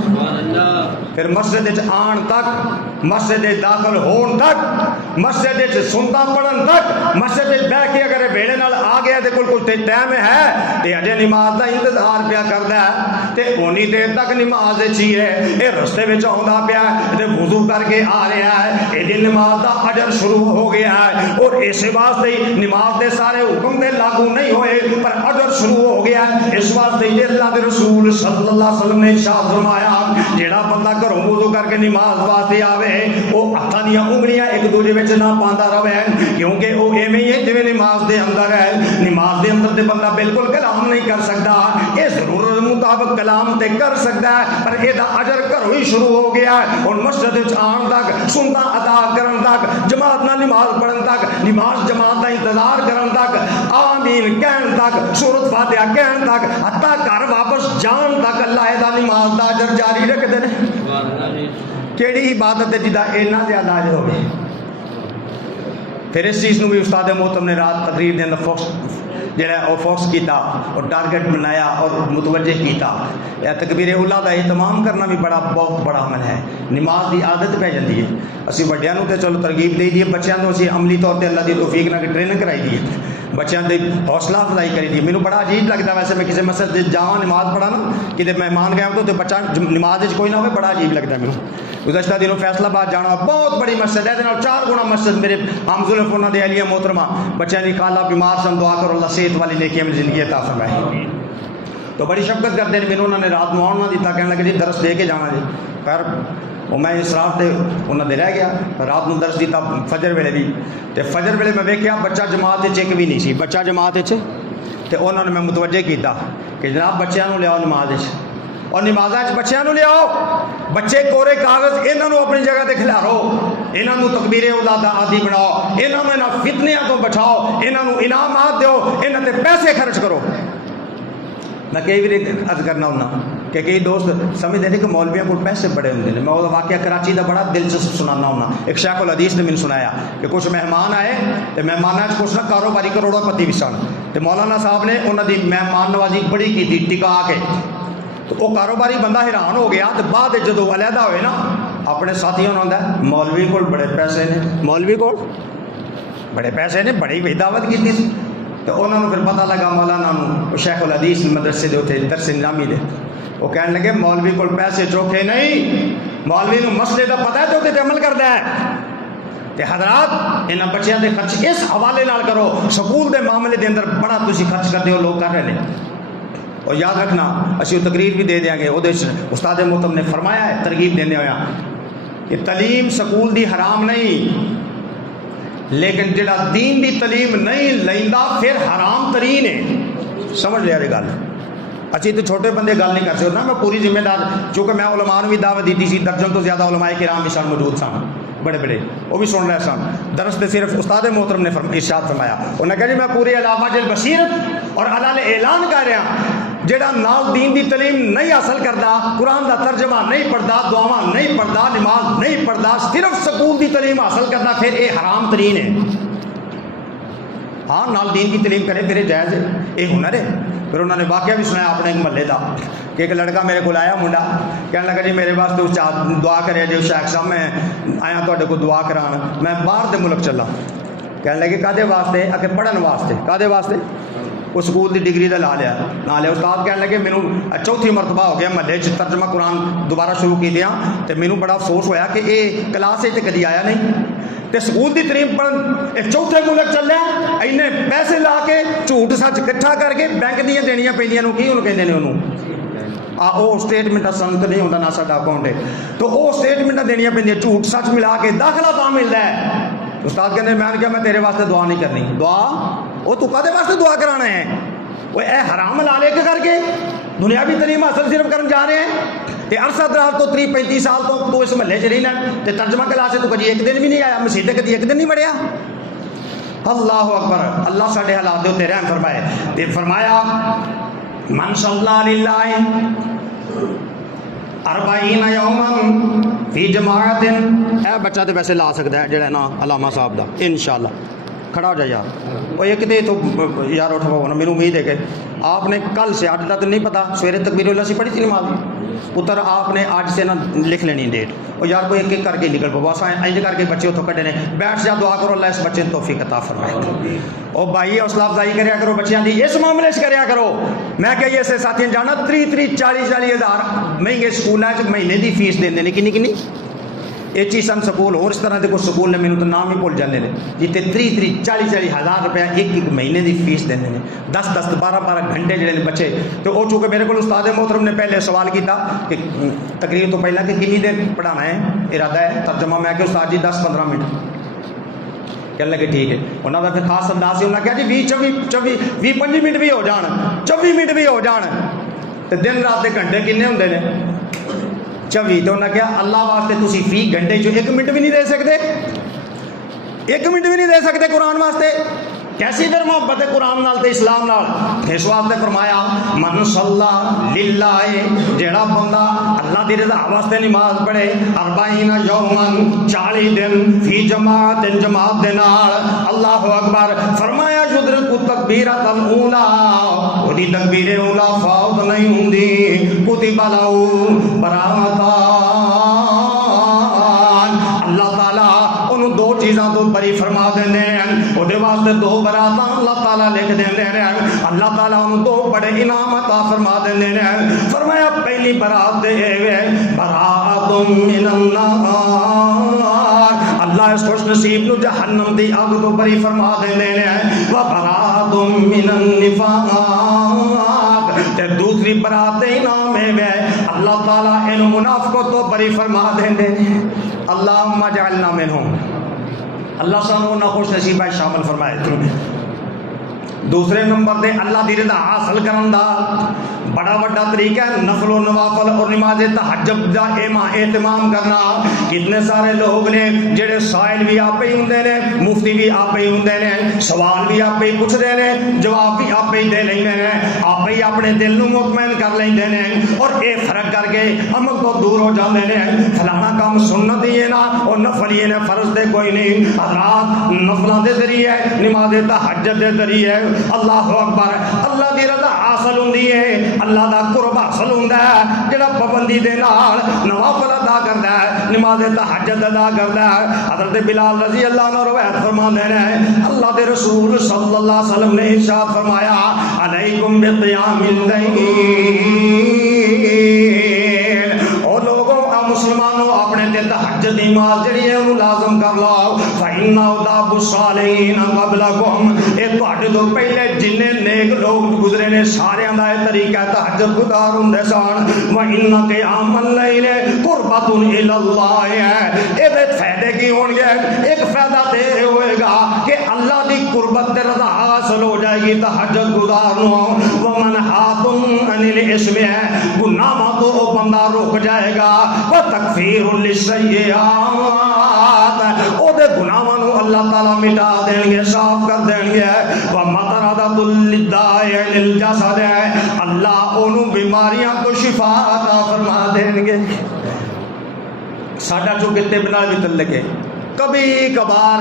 پھر مسجد وچ آن تک، مسجد داخل ہون تک، مسجد وچ سنتا پڑھن تک، مسجد وچ بیٹھ کے اگر ویلے نال آ گیا تے کول کوئی ٹائم ہے تے اجے نماز دا انتظار پیا کردا ہے تے اونی دیر تک نماز وچ ہی ہے، اے رستے وچ آوندا پیا تے وضو کر کے آ رہا ہے، اے نماز دا اجر شروع ہو گیا ہے۔ اور اس واسطے نماز دے سارے حکم دے لاگو نہیں ہوئے پر اجر شروع ہو گیا ہے۔ اس واسطے اللہ دے رسول صلی اللہ علیہ وسلم نے ارشاد فرمایا جیڑا بندہ گھروں وضو کر کے نماز واسطے آوے وہ ہاتھاں دیاں انگلیاں ایک دوجے وچ نہ پاندا رہے، کیونکہ وہ ایویں ہی ہے جویں نماز دے اندر ہے۔ نماز دے اندر تے بندہ بالکل کلام نہیں کر سکتا، یہ ضرورت مطابق کلام تے کر سکتا ہے پر یہ اجر گھروں ہی شروع ہو گیا ہے۔ اور مسجد وچ آن تک، سنتا ادا کرن تک، جماعت نال نماز پڑھن تک، نماز جماعت دا انتظار کرن تک، آمین کہن تک، سورۃ فاتحہ کہن تک، حتیٰ گھر واپس جان تک اللہ دا نماز دا اجر جاری رکھتے ہیں۔ کیڑی عبادت ہے جدا اینا زیادہ اجر ہوگی؟ پھر اس چیز نو بھی استاد محترم نے رات تقریر دے اندر فوکس کیتا اور ٹارگٹ بنایا اور متوجہ کیتا۔ یا تکبیر اولا دا اہتمام کرنا بھی بہت بڑا عمل ہے۔ نماز دی عادت پہ جاتی ہے، اسی وڈیاں نو تے چلو ترغیب دے دیے، بچیاں نو اسی عملی طور تے اللہ دی توفیق نال ٹریننگ کرائی دی ہے، بچیاں دی حوصلہ افزائی کری دی۔ مینوں بڑا عجیب لگتا ویسے میں کسی مسجد جاواں نماز پڑھا نا کتے مہمان گیا تو بچہ نماز وچ کوئی نہ ہوئے، بڑا عجیب لگتا ہے مینوں۔ گزشتہ دنوں فیصلہ آباد جانا، بہت بڑی مسجد ہے، 4 گنا مسجد، میرے ہم زلف انہاں دے اہلیہ محترمہ بچیاں دی خالہ بیمار سن، دعا کرو اللہ صحت والی نیکی میں زندگی عطا فرمائے۔ تو بڑی شفقت کرتے ہیں، مینوں انہوں نے رات نو آن نہ دیتا، کہنے لگے جی درس دے کے جانا جی۔ خیر وہ میں اس رات تے انہوں نے رہ گیا، رات نو درس دیتا فجر ویلے بھی، تے فجر ویلے میں ویکھیا بچہ جماعت وچ ایک بھی نہیں سی، بچہ جماعت وچ، تے انہوں نے میں متوجہ کیتا کہ جناب بچیاں نو لیاؤ نماز وچ، اور نمازاں وچ بچیاں نو لیاؤ، بچے کورے کاغذ انہاں نو اپنی جگہ تے کھلارو، انہاں نو تکبیر اولا دا عادی بناؤ، انہاں نو انہاں فتنیاں تو بچاؤ، انہاں نو انعامات دیو، انہاں تے پیسے خرچ کرو۔ میں کئی بار عرض کرنا ہونا کہ کئی دوست سمجھتے ہیں کہ مولویوں کو پیسے بڑے ہوتے ہیں۔ میں وہ واقعہ کراچی کا بڑا دلچسپ سنانا ہونا۔ ایک شیخ الحدیث نے مجھے سنایا کہ کچھ مہمان آئے تو مہمانوں کچھ نہ کاروباری کروڑوں پتی بھی سن، تو مولانا صاحب نے انہوں کی مہمان نوازی بڑی کی تھی ٹکا کے، تو وہ کاروباری بندہ حیران ہو گیا۔ تو بعد جدو علیحدہ ہوئے نا اپنے ساتھیوں نے آتا ہے مولوی کو بڑے پیسے نے، مولوی کو بڑے پیسے نے، بڑی دعوت کی تھی۔ تو انہوں نے پھر پتہ لگا مولانا نو شیخ الحدیث مدرسے دے اتنے درس نظامی دے، وہ کہنے لگے مولوی کو پیسے چوکھے نہیں، مولوی نو مسئلے کا پتہ ہے تو تے عمل کرتا ہے۔ تے حضرات انہاں بچیاں دے خرچ اس حوالے نال کرو، سکول دے معاملے دے اندر بڑا تسی خرچ کرتے ہو، لوگ کر رہے ہیں۔ اور یاد رکھنا اسی تقریر بھی دے دیں گے، وہ استاد محترم نے فرمایا ہے ترغیب دینے ہویا کہ تعلیم سکول دی حرام نہیں، لیکن جڑا دین دی تعلیم نہیں لیندا پھر حرام ترین ہے۔ سمجھ لیا یہ گل؟ اچھی تو چھوٹے بندے گل نہیں کر سکتے، میں پوری ذمہ دار، چونکہ میں علماء نے بھی دعوت دیتی سی، درجن تو زیادہ علماء کرام بھی سن موجود سن، بڑے بڑے وہ بھی سن رہے سن درس تے، صرف استاد محترم نے ارشاد فرمایا، انہوں نے کہا جی میں پورے علاوہ جل بصیرت اور علال اعلان کر رہا جڑا نال دین دی تعلیم نہیں حاصل کرتا، قرآن دا ترجمہ نہیں پڑھتا، دعاواں نہیں پڑھتا، نماز نہیں پڑھتا، صرف سکول دی تعلیم حاصل کرتا، پھر یہ حرام ترین ہے۔ ہاں نال دین کی تعلیم کرے پھر جائز ہے، یہ ہنر ہے۔ پھر انہوں نے واقعہ بھی سنایا اپنے ایک محلے کا کہ ایک لڑکا میرے کو آیا منڈا، کہنے لگا جی میرے واسطے دعا کرے جی شیخ صاحب میں آیا تے کو دعا کران، میں باہر دے ملک چلا۔ کہنے لگے کدے واسطے؟ آ پڑھن واسطے۔ کدے واسطے؟ وہ سکول دی ڈگری دا لا لیا۔ استاد کہنے لگے مینوں چوتھی مرتبہ ہو گیا محلے چ ترجمہ قرآن دوبارہ شروع کی دیا، تو مینوں بڑا افسوس ہویا کہ یہ کلاس تے کدی آیا نہیں، تے سکول دی تعلیم پڑھن چوتھے ملک چلیا، اینے پیسے لا کے جھوٹ سچ کٹھا کر کے بینک دیاں دینیاں پیندیاں، کی انہوں کہندے نے انہوں وہ سٹیٹمنٹ سنت نہیں ہوتا نہ ساڈا اکاؤنٹ ہے تو وہ سٹیٹمنٹ دینی پہ جھوٹ سچ ملا کے داخلہ تو ملتا ہے. استاد کہتے میں نے کہا میں تیرے واسطے دعا نہیں کرنی. دعا وہ تو کدے واسطے دعا کرانا ہے؟ وہ اے حرام حلال ایک کر کے دنیاوی تعلیم حاصل صرف کرنے جا رہے ہیں تے عرصہ دراز تو 30-35 سال تو اس محلے چ رہنا تے ترجمہ کلاس سے تو کبھی ایک دن بھی نہیں آیا, مسیح کبھی ایک دن نہیں بڑھیا. اللہ اکبر. اللہ ساڈے حالات دے اوتے رحم فرمائے تے فرمایا من صلی للہ 40 یوما فی جماعت. اے بچہ تے ویسے لا سکتا ہے جڑا نا علامہ صاحب دا انشاءاللہ. کھڑا ہو جائے یار. وہ ایک دے تو یار اٹھ پاؤ نا, میرے امید ہے کہ آپ نے کل سے آج کا تو نہیں پتا سویرے تکبیر اللہ سے پڑھی تھی نماز پتر آپ نے آج سے نا لکھ لینی ڈیٹ. اور یار کوئی ایک ایک کر کے نکل پاؤ بس انج کر کے بچے اتوں کھڑے نے. بیٹھ جا دعا کرو اللہ اس بچے نے توفیق عطا فرمائے. اور بھائی حوصلہ افزائی کریا کرو بچیاں دی اس معاملے سے کریا کرو. میں کہ ایسے ساتھی جانا 30-40 ہزار مہنگے سکول مہینے دی فیس دیں نے. کنی ایچ ای سن سکول اور اس طرح کے کچھ سکول نے میرے تو نام ہی بھول جانے نے جتنے 30-40 ہزار روپیہ ایک مہینے کی فیس دیں 10-12 گھنٹے جڑے بچے. تو وہ چونکہ میرے کو استاد محترم نے پہلے سوال کیا کہ تقریر تو پہلے کہ کنی دیر پڑھانا ہے ارادہ ہے ترجمہ. میں کہ استاد جی 10-15 منٹ کہنے لگے ٹھیک ہے. انہوں کا پھر خاص انداز سے انہوں نے کہا جی 20-25 منٹ بھی ہو جان 24 منٹ بھی ہو جان تو دن رات کے گھنٹے کنے ہوں نے 24. تو انہیں کہا اللہ واسطے تسی فی گھنٹے جو 1 منٹ بھی نہیں دے سکتے 1 منٹ بھی نہیں دے سکتے قرآن واسطے. کیسی پھر محبت ہے قرآن نال تے اسلام نال. اس واسطے فرمایا من صلی للہ جیڑا بندہ اللہ دی رضا واسطے نماز پڑھے 40 یومن 40 دن فی جماعت جماعت دے نال. اللہ اکبر. فرمایا یدرک تکبیرۃ الاولی اودی تکبیر اولا فوت نہیں ہوندی کتب لہو براتان. اللہ تعالیٰ انہوں 2 چیزاں تو بری فرما دیندے ہیں وہ واسطے 2 براتاں اللہ تعالیٰ لکھ دیندے ہیں. اللہ تعالیٰ انہوں 2 بڑے انعام عطا فرما دیندے ہیں. فرمایا پہلی برات دے برات من النار. اللہ اس خوش نصیب نو جہنم دی آگ تو بری فرما دیندے ہیں. و برات من النفاق. تے دوسری برات انعام ہے اللہ تعالیٰ ان منافقوں تو بری فرما دیندے ہیں. اللہم اجعلنا منہم. اللہ سانو نہ خوش نصیبہ شامل فرمائے. دوسرے نمبر دے اللہ دی رضا حاصل کرن دا بڑا بڑا طریقہ ہے نفل و نوافل اور نماز تہجد دا اہتمام کرنا. کتنے سارے لوگ نے جڑے سائل بھی آپ ہی ہوندے نے مفتی بھی آپ ہی ہوندے نے سوال بھی آپ ہی پوچھدے نے جواب بھی آپ ہی دے لیندے نے آپ ہی اپنے دل نو مطمئن کر لیندے نے اور اے فرق کر کے عمل تو دور ہو جاندے نے. فلانا کام سنت ہی ہے نا اور نفل ہی نے فرض دے کوئی نہیں. حضرات نفلاں دے ذریعے نماز تہجد دے ذریعے اللہ اکبر اللہ دی رضا حاصل ہوندی ہے اللہ دا قرب حاصل ہوندا ہے. جڑا پابندی دے نال نوافل ادا کردا ہے نماز تہجد ادا کردا ہے. حضرت بلال رضی اللہ عنہ روایت فرماندے ہیں اللہ دے رسول صلی اللہ علیہ وسلم نے ارشاد فرمایا علیکم بقیام اللیل. او لوگوں مسلمانوں اپنے تے تہجد دی نماز جڑی ہے انہوں لازم کر لو. فإنہ داب الصالحین قبلکم. اے تہاڈے تو پہلے جنے نیک لوگ گزرے نے سارے دا اے طریقہ تہجد گزار ہوندے سن. وإن قیام اللیل قربۃ الی اللہ. اے دے فائدے کی ہون گے؟ ایک فائدہ تے ہوئے گا کہ اللہ دی قربت تے رضا حاصل ہو جائے گی تہجد گزار نو. ومنہات عن الاسم. گناہاں تو او بندہ رک جائے گا. وتکفیر للسیئات. او دے گناہاں نو اللہ تعالیٰ مٹا دیں گے صاف کر دیں گے. ومطردۃ للداء للجسد. اللہ انہوں بیماریاں کو شفا عطا فرما دیں گے. ساڈا جو کتے بنا بھی تعلق ہے کبھی کبھار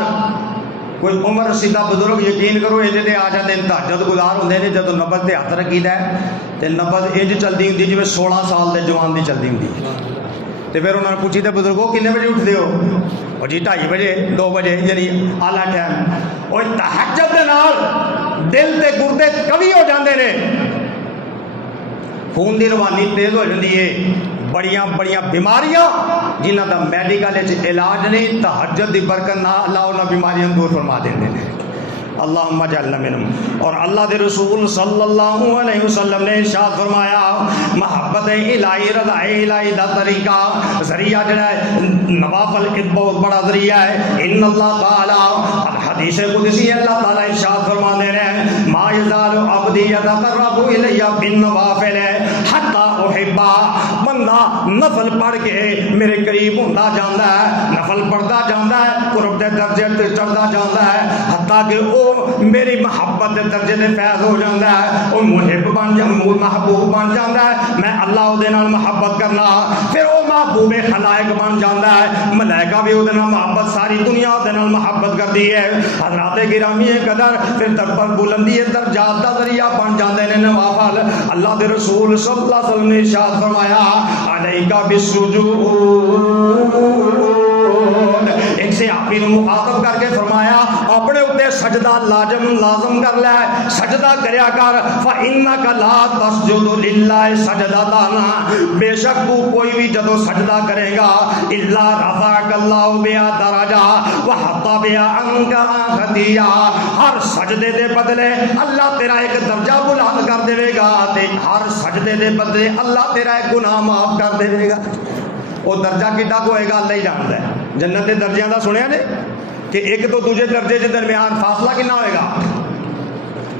کوئی عمر رسیدہ بزرگ یقین کرو یہ جے آ جاتے ہیں تہجد گزار ہوندے نے جدوں نبض تے ہاتھ رکھیدا ہے تے نبض انج چلدی ہوندی جویں 16 سال دے جوان دی چلدی ہوندی. تے پھر انہوں نے پوچھی تے بزرگو کنے بجے اٹھدے ہو؟ اور جی 2:30 بجے 2 بجے یعنی اعلیٰ ٹائم. اور تہجد دے نال دل تے گردے قوی ہو جاندے نے خون دی روانی تیز ہو جاندی ہے. بڑیاں بڑیاں بیماریاں جنہ دا میڈیکل علاج نہیں تہجد دی برکت نہ اللہ انہاں بیماریاں دور فرما دیندے نے. اللہم اجعلنا منہم۔ اور اللہ دے رسول صلی اللہ علیہ وسلم نے ارشاد فرمایا محبت الہی رضا الہی دا طریقہ ذریعہ جڑا ہے نوافل ایک بہت بڑا ذریعہ ہے۔ ان اللہ تعالی حدیث قدسی اللہ تعالی ارشاد فرماتے ہیں ما یزال عبدی یتقرب الی بالنوافل حتی احبہ، بندہ نفل پڑھ کے میرے قریب ہوتا جاتا ہے، نفل پڑھتا جاتا ہے، قرب دے درجے تے چڑھتا جاتا ہے، حتیٰ کہ وہ میری محبت دے درجے تے فیض ہو جاتا ہے، وہ محب بن محبوب بن جاتا ہے، میں اللہ دے نال محبت کرنا، پھر وہ محبوب خلائق بن جاتا ہے، ملائکہ بھی وہ دے نال محبت، ساری دنیا دے نال محبت کرتی ہے۔ حضرات گرامی قدر پھر تکبر بلندی درجات دا ذریعہ بن جاتے ہیں نوافل۔ اللہ دے رسول صلی اللہ علیہ وسلم نے ارشاد فرمایا علیکا بالسجود، ایک سے آپ نے مخاطب کر کے فرمایا اپنے اوتے سجدہ لازم کر لے، سجدہ کریا کر، فإنک لا تسجد للہ سجدتان، بے شک تو کوئی بھی جدو سجدہ کرے گا الا رفعک اللہ بها درجہ وحط بها عنک خطیہ، ہر سجدے دے بدلے اللہ تیرا ایک درجہ بلند کر دے گا، تے ہر سجدے دے بدلے اللہ تیرا ایک گناہ معاف کر دے گا۔ وہ درجہ کڈا ہوئے گا اللہ ہی جانتا ہے۔ جنت کے درجیاں دا سنیا نے کہ ایک تو دوسرے درجے کے درمیان فاصلہ کنا ہوئے گا،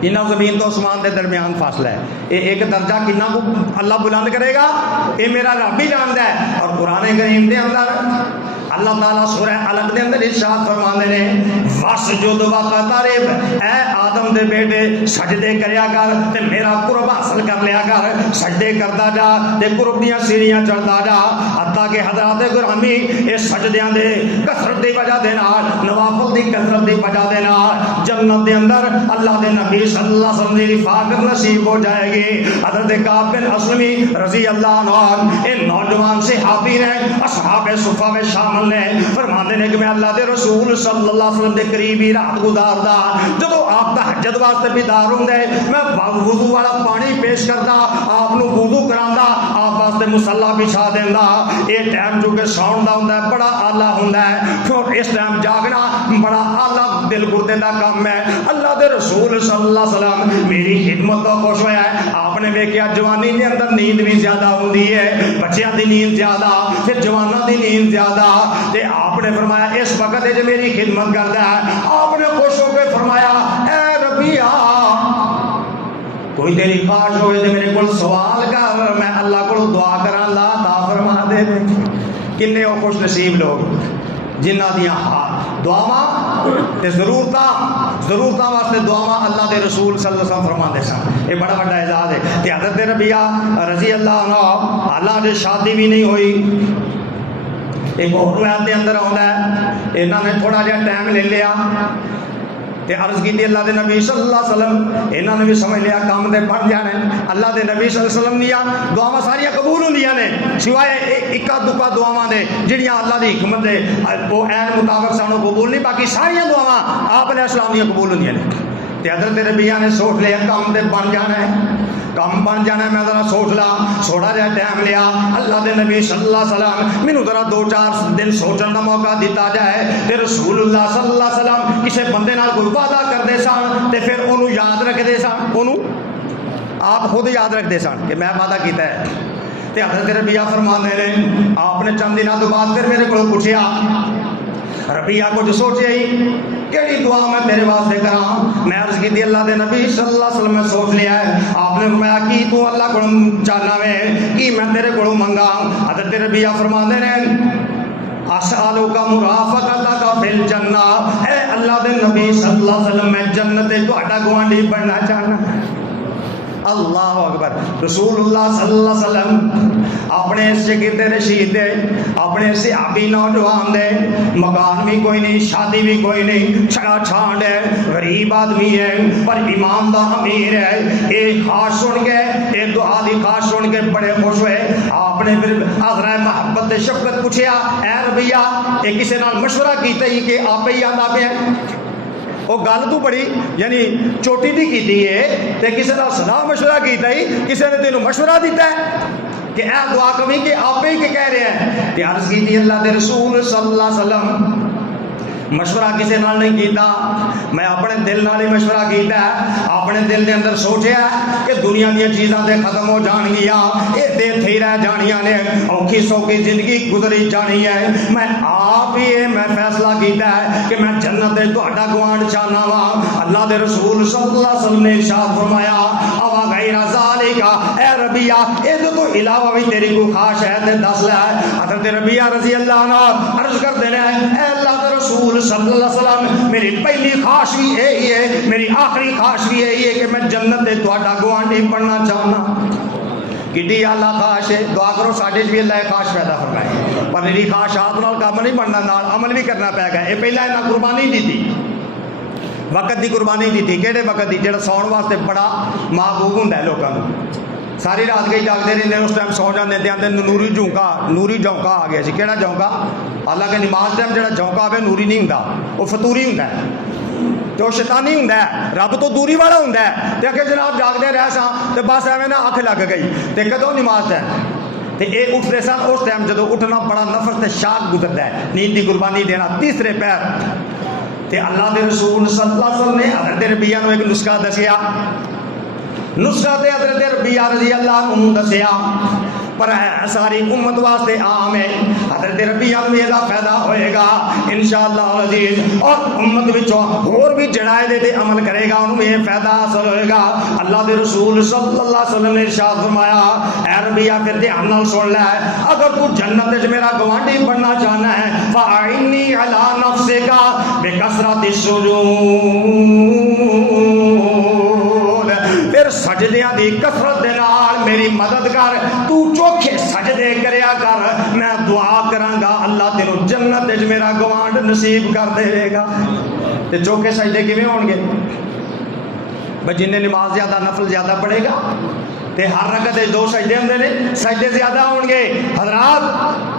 انہاں زمین تو آسمان کے درمیان فاصلہ ہے، یہ ایک درجہ کنا کو اللہ بلند کرے گا یہ میرا رب ہی جانتا ہے۔ اور قرآن کریم دے اندر اللہ تعالیٰ سورہ علق دے اندر ارشاد فرماندے نے واسجد وقترب، اے آدم دے بیٹے سجدے کریا کر تے میرا قرب حاصل کر لیا کر، سجدے کردا جا تے قرب دیاں سیڑھیاں چڑھدا جا، حتیٰ کہ حضرات گرامی اس سجدیاں دے کثرت دی وجہ دے نال، نوافل دی کثرت دی وجہ دے نال جنت دے اندر اللہ دے نبی صلی اللہ علیہ وسلم دی رفاقت نصیب ہو جائے گی۔ حضرت کعب بن اسلمی رضی اللہ عنہ اے نوجوان صحابی نے اصحاب صفہ میں شامل نے فرماتے ہیں کہ میں اللہ دے رسول صلی اللہ علیہ وسلم دے قریبی رات گزاردا، جدو آپ تہجد واسطے بیدار ہوندے میں وضو والا پانی پیش کردا، آپ نو وضو کراندا، آپ واسطے مصلا بچھا دیندا۔ یہ ٹائم جو کہ ساؤن دا ہوندا ہے بڑا اعلیٰ ہوندا ہے، پھر اس ٹائم جاگنا بڑا اعلیٰ دل گردے دا کام ہے۔ اللہ دے رسول صلی اللہ علیہ وسلم میری خدمت تو خوش ہویا ہے۔ آپ نے ویکھیا جوانی دے اندر نیند بھی زیادہ ہوندی ہے، بچیاں دی نیند زیادہ، پھر جواناں دی نیند زیادہ، تے آپ نے فرمایا اس وقت جو میری خدمت کرتا ہے، آپ نے خوش ہو کے فرمایا اے ربیہ کوئی تیری خواہش ہوئے تو میرے کو سوال کر، میں اللہ کو دعا کرا اللہ عطا فرما دے۔ کنے وہ خوش نصیب لوگ جنہ دیاں دعاواں تے ضرورتاں واسطے دعاواں اللہ دے رسول صلی اللہ علیہ وسلم فرما دے سن، یہ بڑا بڑا اعزاز ہے۔ تے حضرت ربیہ رضی اللہ عنہ اللہ نے شادی بھی نہیں ہوئی، ایک اور روایت دے اندر آتا ہے انہوں نے تھوڑا جہا ٹائم لے لیا تے عرض کی اللہ دے نبی صلی اللہ علیہ وسلم، انہوں نے بھی سمجھ لیا کام دے بن جانا ہے۔ اللہ دے نبی صلی اللہ علیہ وسلم دیا دعاواں ساریاں قبول ہوندیاں نے سوائے اکا دکا دعاواں دے جڑیاں اللہ دی حکمت دے وہ عین مطابق سانو قبول نہیں، باقی ساریاں دعاواں آپ علیہ السلام دیاں قبول ہوندیاں نے۔ تے حضرت ربیہ نے سوچ لیا کام دے بن جانا ہے، کام بن جانا ہے، میں ذرا سوچ لا، تھوڑا جہا ٹائم لیا۔ اللہ دے نبی صلی اللہ علیہ وسلم مینوں ذرا 2-4 دن سوچن دا موقع دیتا جائے تے رسول اللہ صلی اللہ علیہ وسلم کسی بندے نال کوئی وعدہ کرتے سن تے پھر انہوں یاد رکھتے سن، انہوں آپ خود یاد رکھتے سن کہ میں وعدہ کیتا ہے۔ تے حضرت ربیہ فرماندے نے آپ نے چند دنوں تو بعد پھر میرے کو پوچھا، ربیہ کچھ سوچے ہی کیڑی دعا میں تیرے واسطے کراں؟ میں عرض کی اللہ دے نبی صلی اللہ علیہ وسلم نے سوچ لیا ہے۔ آپ نے فرمایا کی تو اللہ کو چاہنا وے کی میں تیرے کو منگا؟ حضرت ربیہ فرماندے نے اسالک مرافقتک فی الجنہ، اے اللہ دے نبی صلی اللہ علیہ وسلم میں جنت تہاڈا گوانڈی بننا چاہنا۔ اللہ اکبر۔ رسول اللہ صلی اللہ علیہ وسلم اپنے شاگرد رشید دے، اپنے صحابی نوجوان دے، مکان بھی کوئی نہیں، شادی بھی کوئی نہیں، چھڑا چھانڈ ہے، غریب آدمی ہے پر امام دا امیر ہے، ایک خواہش سن کے، ایک دعا دی خواہش سن کے بڑے خوش ہوئے۔ آپ نے پھر آذرائے محبت شفقت پوچھیا اے ربیہ یہ کسی نال مشورہ کیتا ہی کہ آپ ہی آندا پیا؟ وہ گل تو بڑی یعنی چوٹی دی کیتی ہے تے کسی نال صلاح مشورہ کیتا ہی، کسی نے تینوں مشورہ دیتا ہے کہ اے دعا کبھی کہ آپ ہی کہ کہہ رہے ہیں؟ تے عرض کی اللہ دے رسول صلی اللہ علیہ وسلم مشورہ کسی نال نہیں کیتا، میں اپنے دل نال ہی مشورہ کیتا ہے۔ اپنے دل دے اندر سوچیا کہ دنیا دی چیزاں تے ختم ہو جان گیاں، اے تے تھے رہ جانیاں نے، اوکھی سوکھی زندگی گزری جانی ہے۔ میں آپ ہی میں فیصلہ کیتا ہے کہ میں جنت دے تہاڈا گوانڈ چاہنا وا۔ اللہ دے رسول صلی اللہ علیہ وسلم نے ارشاد فرمایا اوا غیر ذالک، اے ربیہ اے تو علاوہ بھی تیری کوئی خواہش ہے تے دس لے۔ حضرت ربیہ رضی اللہ عنہ عرض کرتے ہیں اے اللہ کے رسول صلی اللہ علیہ وسلم، میری پہلی خواہش بھی یہی ہے، میری آخری خواہش بھی یہی ہے کہ میں جنت دے تہاڈا گوانڈی بننا چاہنا۔ کڈی اللہ خواہش ہے، دعا کرو ساڈے بھی اللہ خواہش پیدا فرمائے۔ پر میری خواہشات نال کام نہیں بننا، نال عمل بھی کرنا پے گا۔ یہ پہلا انہاں قربانی دیتی، وقت دی قربانی دیتی۔ کہڑے وقت دی؟ جڑا سون واسطے بڑا محبوب ہوندا ہے لوکاں نوں۔ ساری رات گئی جاگتے رہتے، اس ٹائم سو جاتے تے آتے نوری جھونکا آ گیا سی۔ کہڑا جھونکا؟ حالانکہ نماز ٹائم جڑا جھونکا آوے نوری نہیں ہوندا، وہ فطوری ہوندا ہے، تو شیطانی ہوندا ہے، رب تو دوری والا ہوندا ہے۔ تے کہ جناب جاگتے رہ ساں تے بس ایویں نہ اکھ لگ گئی تے کدوں نماز ٹائم تے اے اٹھتے سن۔ اس ٹائم جدوں اٹھنا بڑا نفس تے شاق گزرتا ہے، نیند دی قربانی دینا تیسرے پیر تے اللہ دے رسول صلی اللہ علیہ وسلم نے حضرت ربیہ نو ایک نسخہ دسیا۔ نسخہ تے حضرت ربیہ رضی اللہ عنہ دسیا، پر ساری امت واسطے عام ہے۔ حضرت ربیہ نو یہ فائدہ ہوئے گا انشاءاللہ العزیز، اور امت وچوں اور بھی جڑا دے تے عمل کرے گا انہوں یہ فائدہ حاصل ہوئے گا۔ اللہ دے رسول صلی اللہ علیہ وسلم نے ارشاد فرمایا اے ربیہ پھر دھیان نال سن لے، اگر تو جنت وچ میرا گوانڈی بننا چاہنا ہے فاعنی علی نفسک بکثرت السجود، پھر سجدیاں دی کثرت دے نال میری مدد کر، تو چوکھے سجدے کریا کر، میں دعا کراں گا اللہ تینوں جنت وچ میرا گوانڈ نصیب کر دے گا۔ تے چوکھے سجدے کیویں ہون گے؟ بھئی جن نے نماز زیادہ نفل زیادہ پڑھے گا تے ہر رکعت وچ 2 سجدے ہوندے نے، سجدے زیادہ ہون گے حضرات۔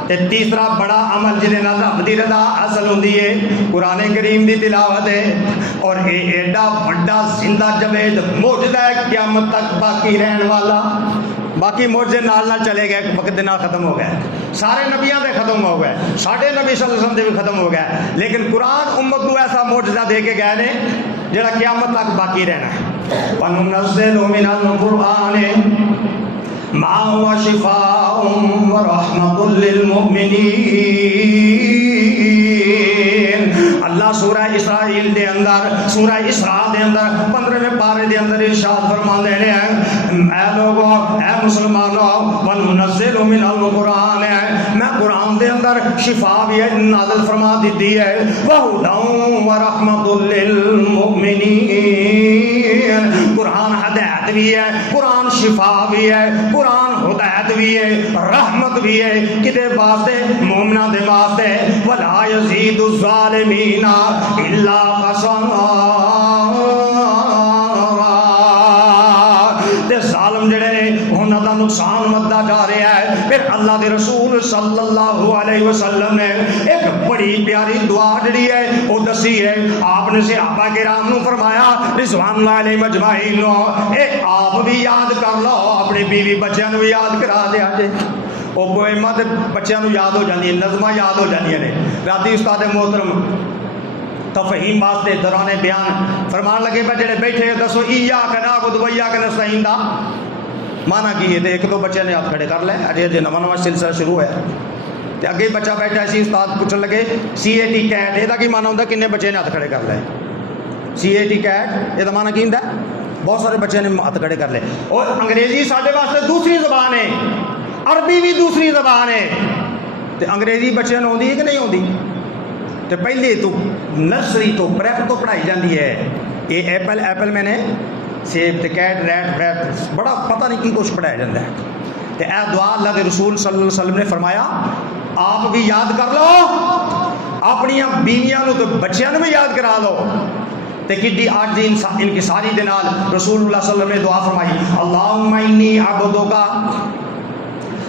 تے تیسرا بڑا عمل جہدے نال رب دی رضا حاصل ہوندی ہے قرآن کریم دی تلاوت ہے، اور اے ایڈا بڑا زندہ جاوید معجزہ ہے قیامت تک باقی رہن والا۔ باقی معجزے نال نال چلے گئے، وقت دے نال ختم ہو گئے، سارے نبیاں دے ختم ہو گئے، ساڈے نبی صلی اللہ علیہ وسلم دے بھی ختم ہو گئے، لیکن قرآن امت کو ایسا معجزہ دے کے گئے نے جڑا قیامت تک باقی رہنا ہے۔ وَنُنَزِّلُ مِنَ الْقُرْآنِ مَا هُوَ شِفَاءٌ وَرَحْمَةٌ لِّلْمُؤْمِنِينَ۔ اللہ سورہ اسرائیل دے اندر، سورہ اسراء دے اندر 15ویں پارے دے اندر ارشاد فرماندے ہیں اے لوگو اے مسلمانو وَنُنَزِّلُ مِنَ الْقُرْآنِ، میں قرآن دے اندر شفا بھی نازل فرما دیتی ہے، وَهُدًى وَرَحْمَةٌ لِّلْمُؤْمِنِينَ، قرآن ہدایت بھی ہے، قرآن شفا بھی ہے، قرآن ہدایت بھی ہے، رحمت بھی ہے، کدے واسطے؟ مومناں دے واسطے۔ وَلَا يَزِيدُ الظَّالِمِينَ إِلَّا خَسَارًا، تے ظالم جڑے نے انہاں دا نقصان ودتا جا رہا ہے۔ پھر اللہ دے رسول صلی اللہ علیہ وسلم نے ایک بڑی پیاری دعا جڑی ہے وہ دسی ہے۔ آپ نے صحابہ کرام نو فرمایا رضوان اللہ علیہ مجمعین نو، اے آپ بھی یاد کر لو، اپنی بیوی بچیاں نو بھی یاد کرا دیا جے۔ وہ پوئمہ تے بچیاں نو یاد ہو جاندی ہے، نظمہ یاد ہو جاندی نے۔ راتی استاد محترم تفہیم واسطے دوران بیان فرمان لگے پہ جڑے بیٹھے دسو ایاک نعبد و ایاک نستعین دا مانا کی ہے؟ ایک دو بچے نے ہاتھ کھڑے کر لے، اجے نواں سلسلہ شروع ہے تے اگے بچہ بیٹھا سی، استاد پوچھن لگے CAT کیٹ یہ کی مانا ہوندا؟ کنے بچے نے ہاتھ کھڑے کر لے؟ CAT کیٹ یہ مانا کی ہوندا؟ بہت سارے بچے نے ہاتھ کھڑے کر لے۔ اور انگریزی ساڈے واسطے دوسری زبان ہے، عربی بھی دوسری زبان ہے، تے انگریزی بچے نوں آندی ہے کہ نہیں آندی؟ تو پہلے تو نرسری تو پریپ تو پڑھائی جاتی ہے۔ یہ ایپل میں نے سیب تے کیٹ ریٹ ریٹ بڑا پتہ نہیں کی کچھ پڑھایا جاتا ہے۔ تو اے دعا اللہ کے رسول صلی اللہ علیہ وسلم نے فرمایا آپ بھی یاد کر لو، اپنی بیویاں تو بچیاں بھی یاد کرا لو۔ تے کڈی آج دی ان کی ساری دے نال رسول اللہ صلی اللہ علیہ وسلم نے دعا فرمائی اللہم انی عبدک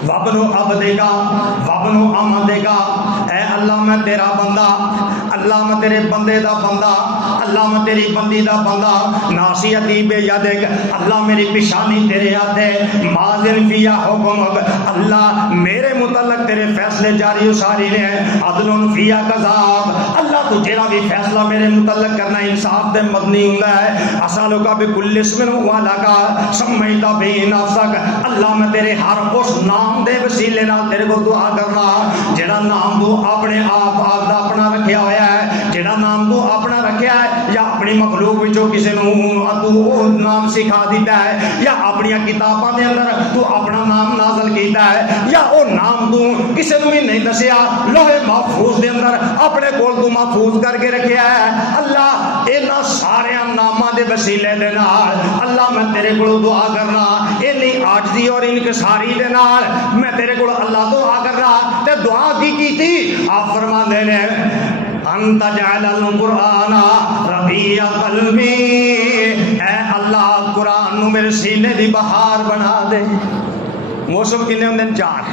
وابن عبدکا وابن امتکا، اے اللہ میں تیرا بندہ، اللہ میں تیرے بندے دا بندہ، اللہ میں تیری بندی دا بندہ، ناصیتی بے یدک، اللہ میری پیشانی تیرے ہاتھ ہے، ماضن فی حکمک، اللہ میرے متعلق تیرے فیصلے جاری و ساری نے، عدل فی قضاء، اللہ تو جیڑا بھی فیصلہ میرے متعلق کرنا انصاف دے مبنی ہوندا ہے. اسالک بکل اسم ہوا لگا سمیت بہ نفسک. اللہ میں تیرے ہر اس نام دے وسیلے نال تیرے کو دعا کرنا جیڑا نام تو اپنے آپ دا اپنا رکھیا ہویا ہے, جیڑا نام تو اپنا رکھیا ہے یا اپنی مخلوق وچوں کسے نوں تو نام سکھا دیتا ہے یا اپنی کتاباں دے اندر تو اپنا نام نازل کیتا ہے یا او نام تو کسے نوں بھی نہیں دسیا لوح محفوظ دے اندر اپنے کول تو محفوظ کر کے رکھیا ہے. اللہ انہاں سارے ناماں دے وسیلے دے نال اللہ میں تیرے کول دعا کرنا اینی عاجزی اور انکساری دے نال میں تیرے کول اللہ دعا کرنا. تے دعا کی کیتی آپ فرماندے نے انت جعل القرآن ربیع قلبی, اے اللہ قرآن نو میرے سینے دی بہار بنا دے. موسم کنے ہوندے چار,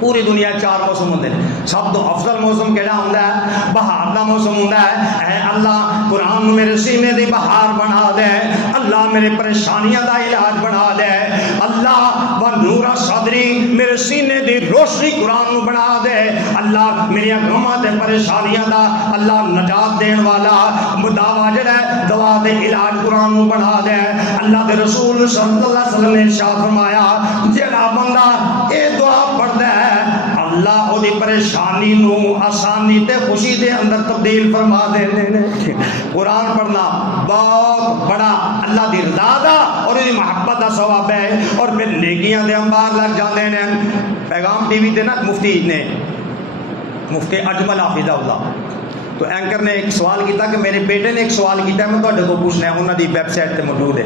پوری دنیا چار موسم ہوندے ہیں. سب تو افضل موسم کیڑا ہوندا ہے؟ بہار دا موسم ہوندا ہے. اے اللہ قرآن نو میرے سینے دی بہار بنا دے. اللہ میرے پریشانیاں دا علاج بنا دے. اللہ و نور صدری میرے سینے دی روشنی قرآن نو بنا دے. اللہ میری غماں تے پریشانیاں دا اللہ نجات دین والا دعا جڑا ہے دوا دے علاج قرآن نو بنا دے. اللہ دے رسول صلی اللہ علیہ وسلم نے ارشاد فرمایا جڑا بندہ اے دعا پڑھدا ہے اللہ او دی پریشانی نو آسانی تے خوشی دے اندر تبدیل فرما دے. قرآن پڑھنا بہت بڑا اللہ دی رضا دا اور دی محبت دا ثواب ہے اور پھر نیکیاں دے انبار لگ جاندے نے. پیغام ٹی وی تے نا مفتی اجمل حافظہ اللہ تو اینکر نے ایک سوال کیتا کہ میرے بیٹے نے ایک سوال کیتا ہے میں تواڈے کو پوچھنا ہے, انہاں دی ویب سائٹ تے موجود ہے.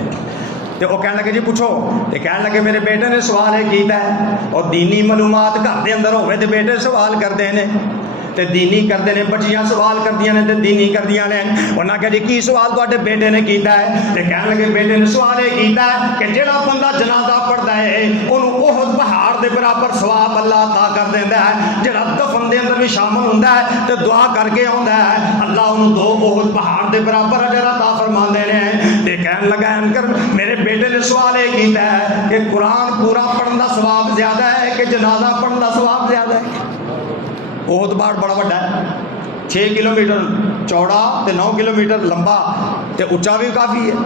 تے وہ کہنے لگے جی پوچھو, تے کہنے لگے میرے بیٹے نے سوال ہے کیتا ہے اور دینی معلومات گھر دے اندر ہوئے تے بیٹے سوال کرتے ہیں تے دینی کرتے ہیں, بچیاں سوال کردیاں نے تے دینی کردیاں نے. انہاں کہا جی کی سوال تواڈے بیٹے نے کیتا ہے؟ تے کہنے لگے بیٹے نے سوال یہ کیتا ہے کہ جڑا بندہ جنازہ پڑھدا ہے اونوں احد پہاڑ دے برابر ثواب اللہ عطا کر دیندا ہے. جڑا دفن دے اندر بھی شامل ہوندا ہے تے دعا کر کے آوندا ہے اللہ اونوں دو احد پہاڑ دے برابر اجر عطا فرماندے نے. تے کہنے لگا انکر میرے بیٹے نے سوال یہ کیتا ہے کہ قرآن پورا پڑھن دا ثواب زیادہ ہے کہ جنازہ پڑھن دا ثواب زیادہ ہے؟ احد پہاڑ بڑا بڑا ہے, 6 کلومیٹر چوڑا تے 9 کلومیٹر لمبا تے اونچا بھی کافی ہے.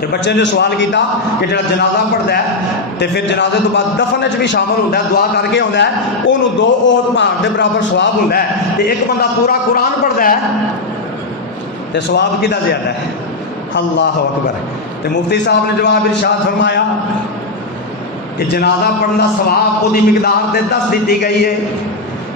تے بچے نے سوال کیتا کہ جڑا جنازہ پڑھدا ہے تے پھر جنازے تو بعد دفن وچ بھی شامل ہوندا ہے دعا کر کے ہوندا ہے اونوں 2 احد پہاڑ دے برابر ثواب ہوندا ہے. تے ایک بندہ پورا قرآن پڑھدا ہے تے ثواب کدا زیادہ ہے؟ اللہ اکبر. تے مفتی صاحب نے جواب ارشاد فرمایا کہ جنازہ پڑھنا ثواب وہ دی مقدار تے 10 دیتی گئی ہے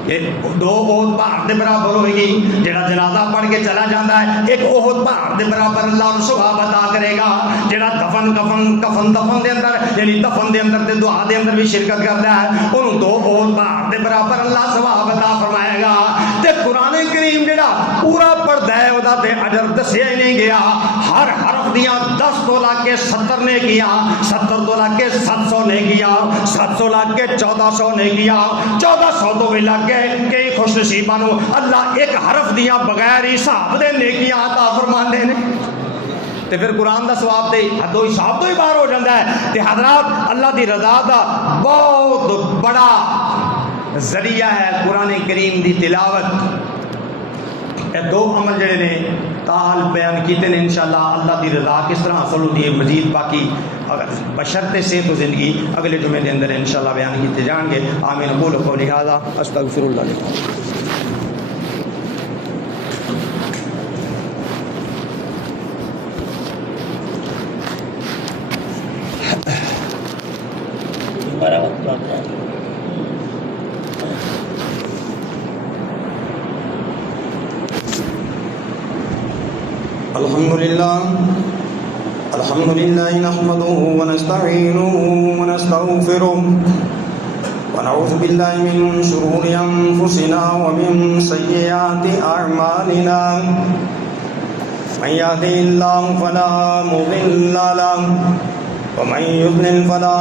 کہ 2 احد پہاڑ دے برابر ہوئے گی. جڑا جنازہ پڑھ کے چلا جاتا ہے 1 احد پہاڑ دے برابر اللہ انہوں ثواب عطا کرے گا. جڑا کفن دے اندر یعنی دفن دے اندر تے دعا دے اندر بھی شرکت کرتا ہے انہوں 2 احد پہاڑ دے برابر اللہ ثواب عطا فرمائے گا. تے قرآن کریم جڑا پورا پڑھدا ہے ودا تے اجر دسیا ہی نہیں گیا. ہر حرف دیاں 10 تو لا کے 70 نے کیا, 70 تو لا کے 700 نے کیا, 700 لا کے 1400 نے کیا, 1400 تو بھی لگ کئی خوش نصیباں نو اللہ ایک حرف دیاں بغیر حساب دے نیکیاں عطا فرماندے نے. تے پھر قرآن دا ثواب تے حد و حساب تو ہی باہر ہو جاندا ہے. تے حضرات اللہ دی رضا دا بہت بڑا ذریعہ ہے قرآن کریم دی تلاوت. یہ 2 عمل جڑے نے تاحال بیان کیتے ہیں انشاءاللہ اللہ دی رضا کس طرح حاصل ہوتی ہے مزید باقی بشرط صحت و زندگی اگلے جمعے کے اندر انشاءاللہ بیان کیتے جان گے. آمین. اقول قولی ھذا استغفر اللہ لکم. الحمد لله نحمده ونستعينه ونستغفره ونعوذ بالله من شرور أنفسنا ومن سيئات أعمالنا من يهده الله فلا مضل له ومن يضلل فلا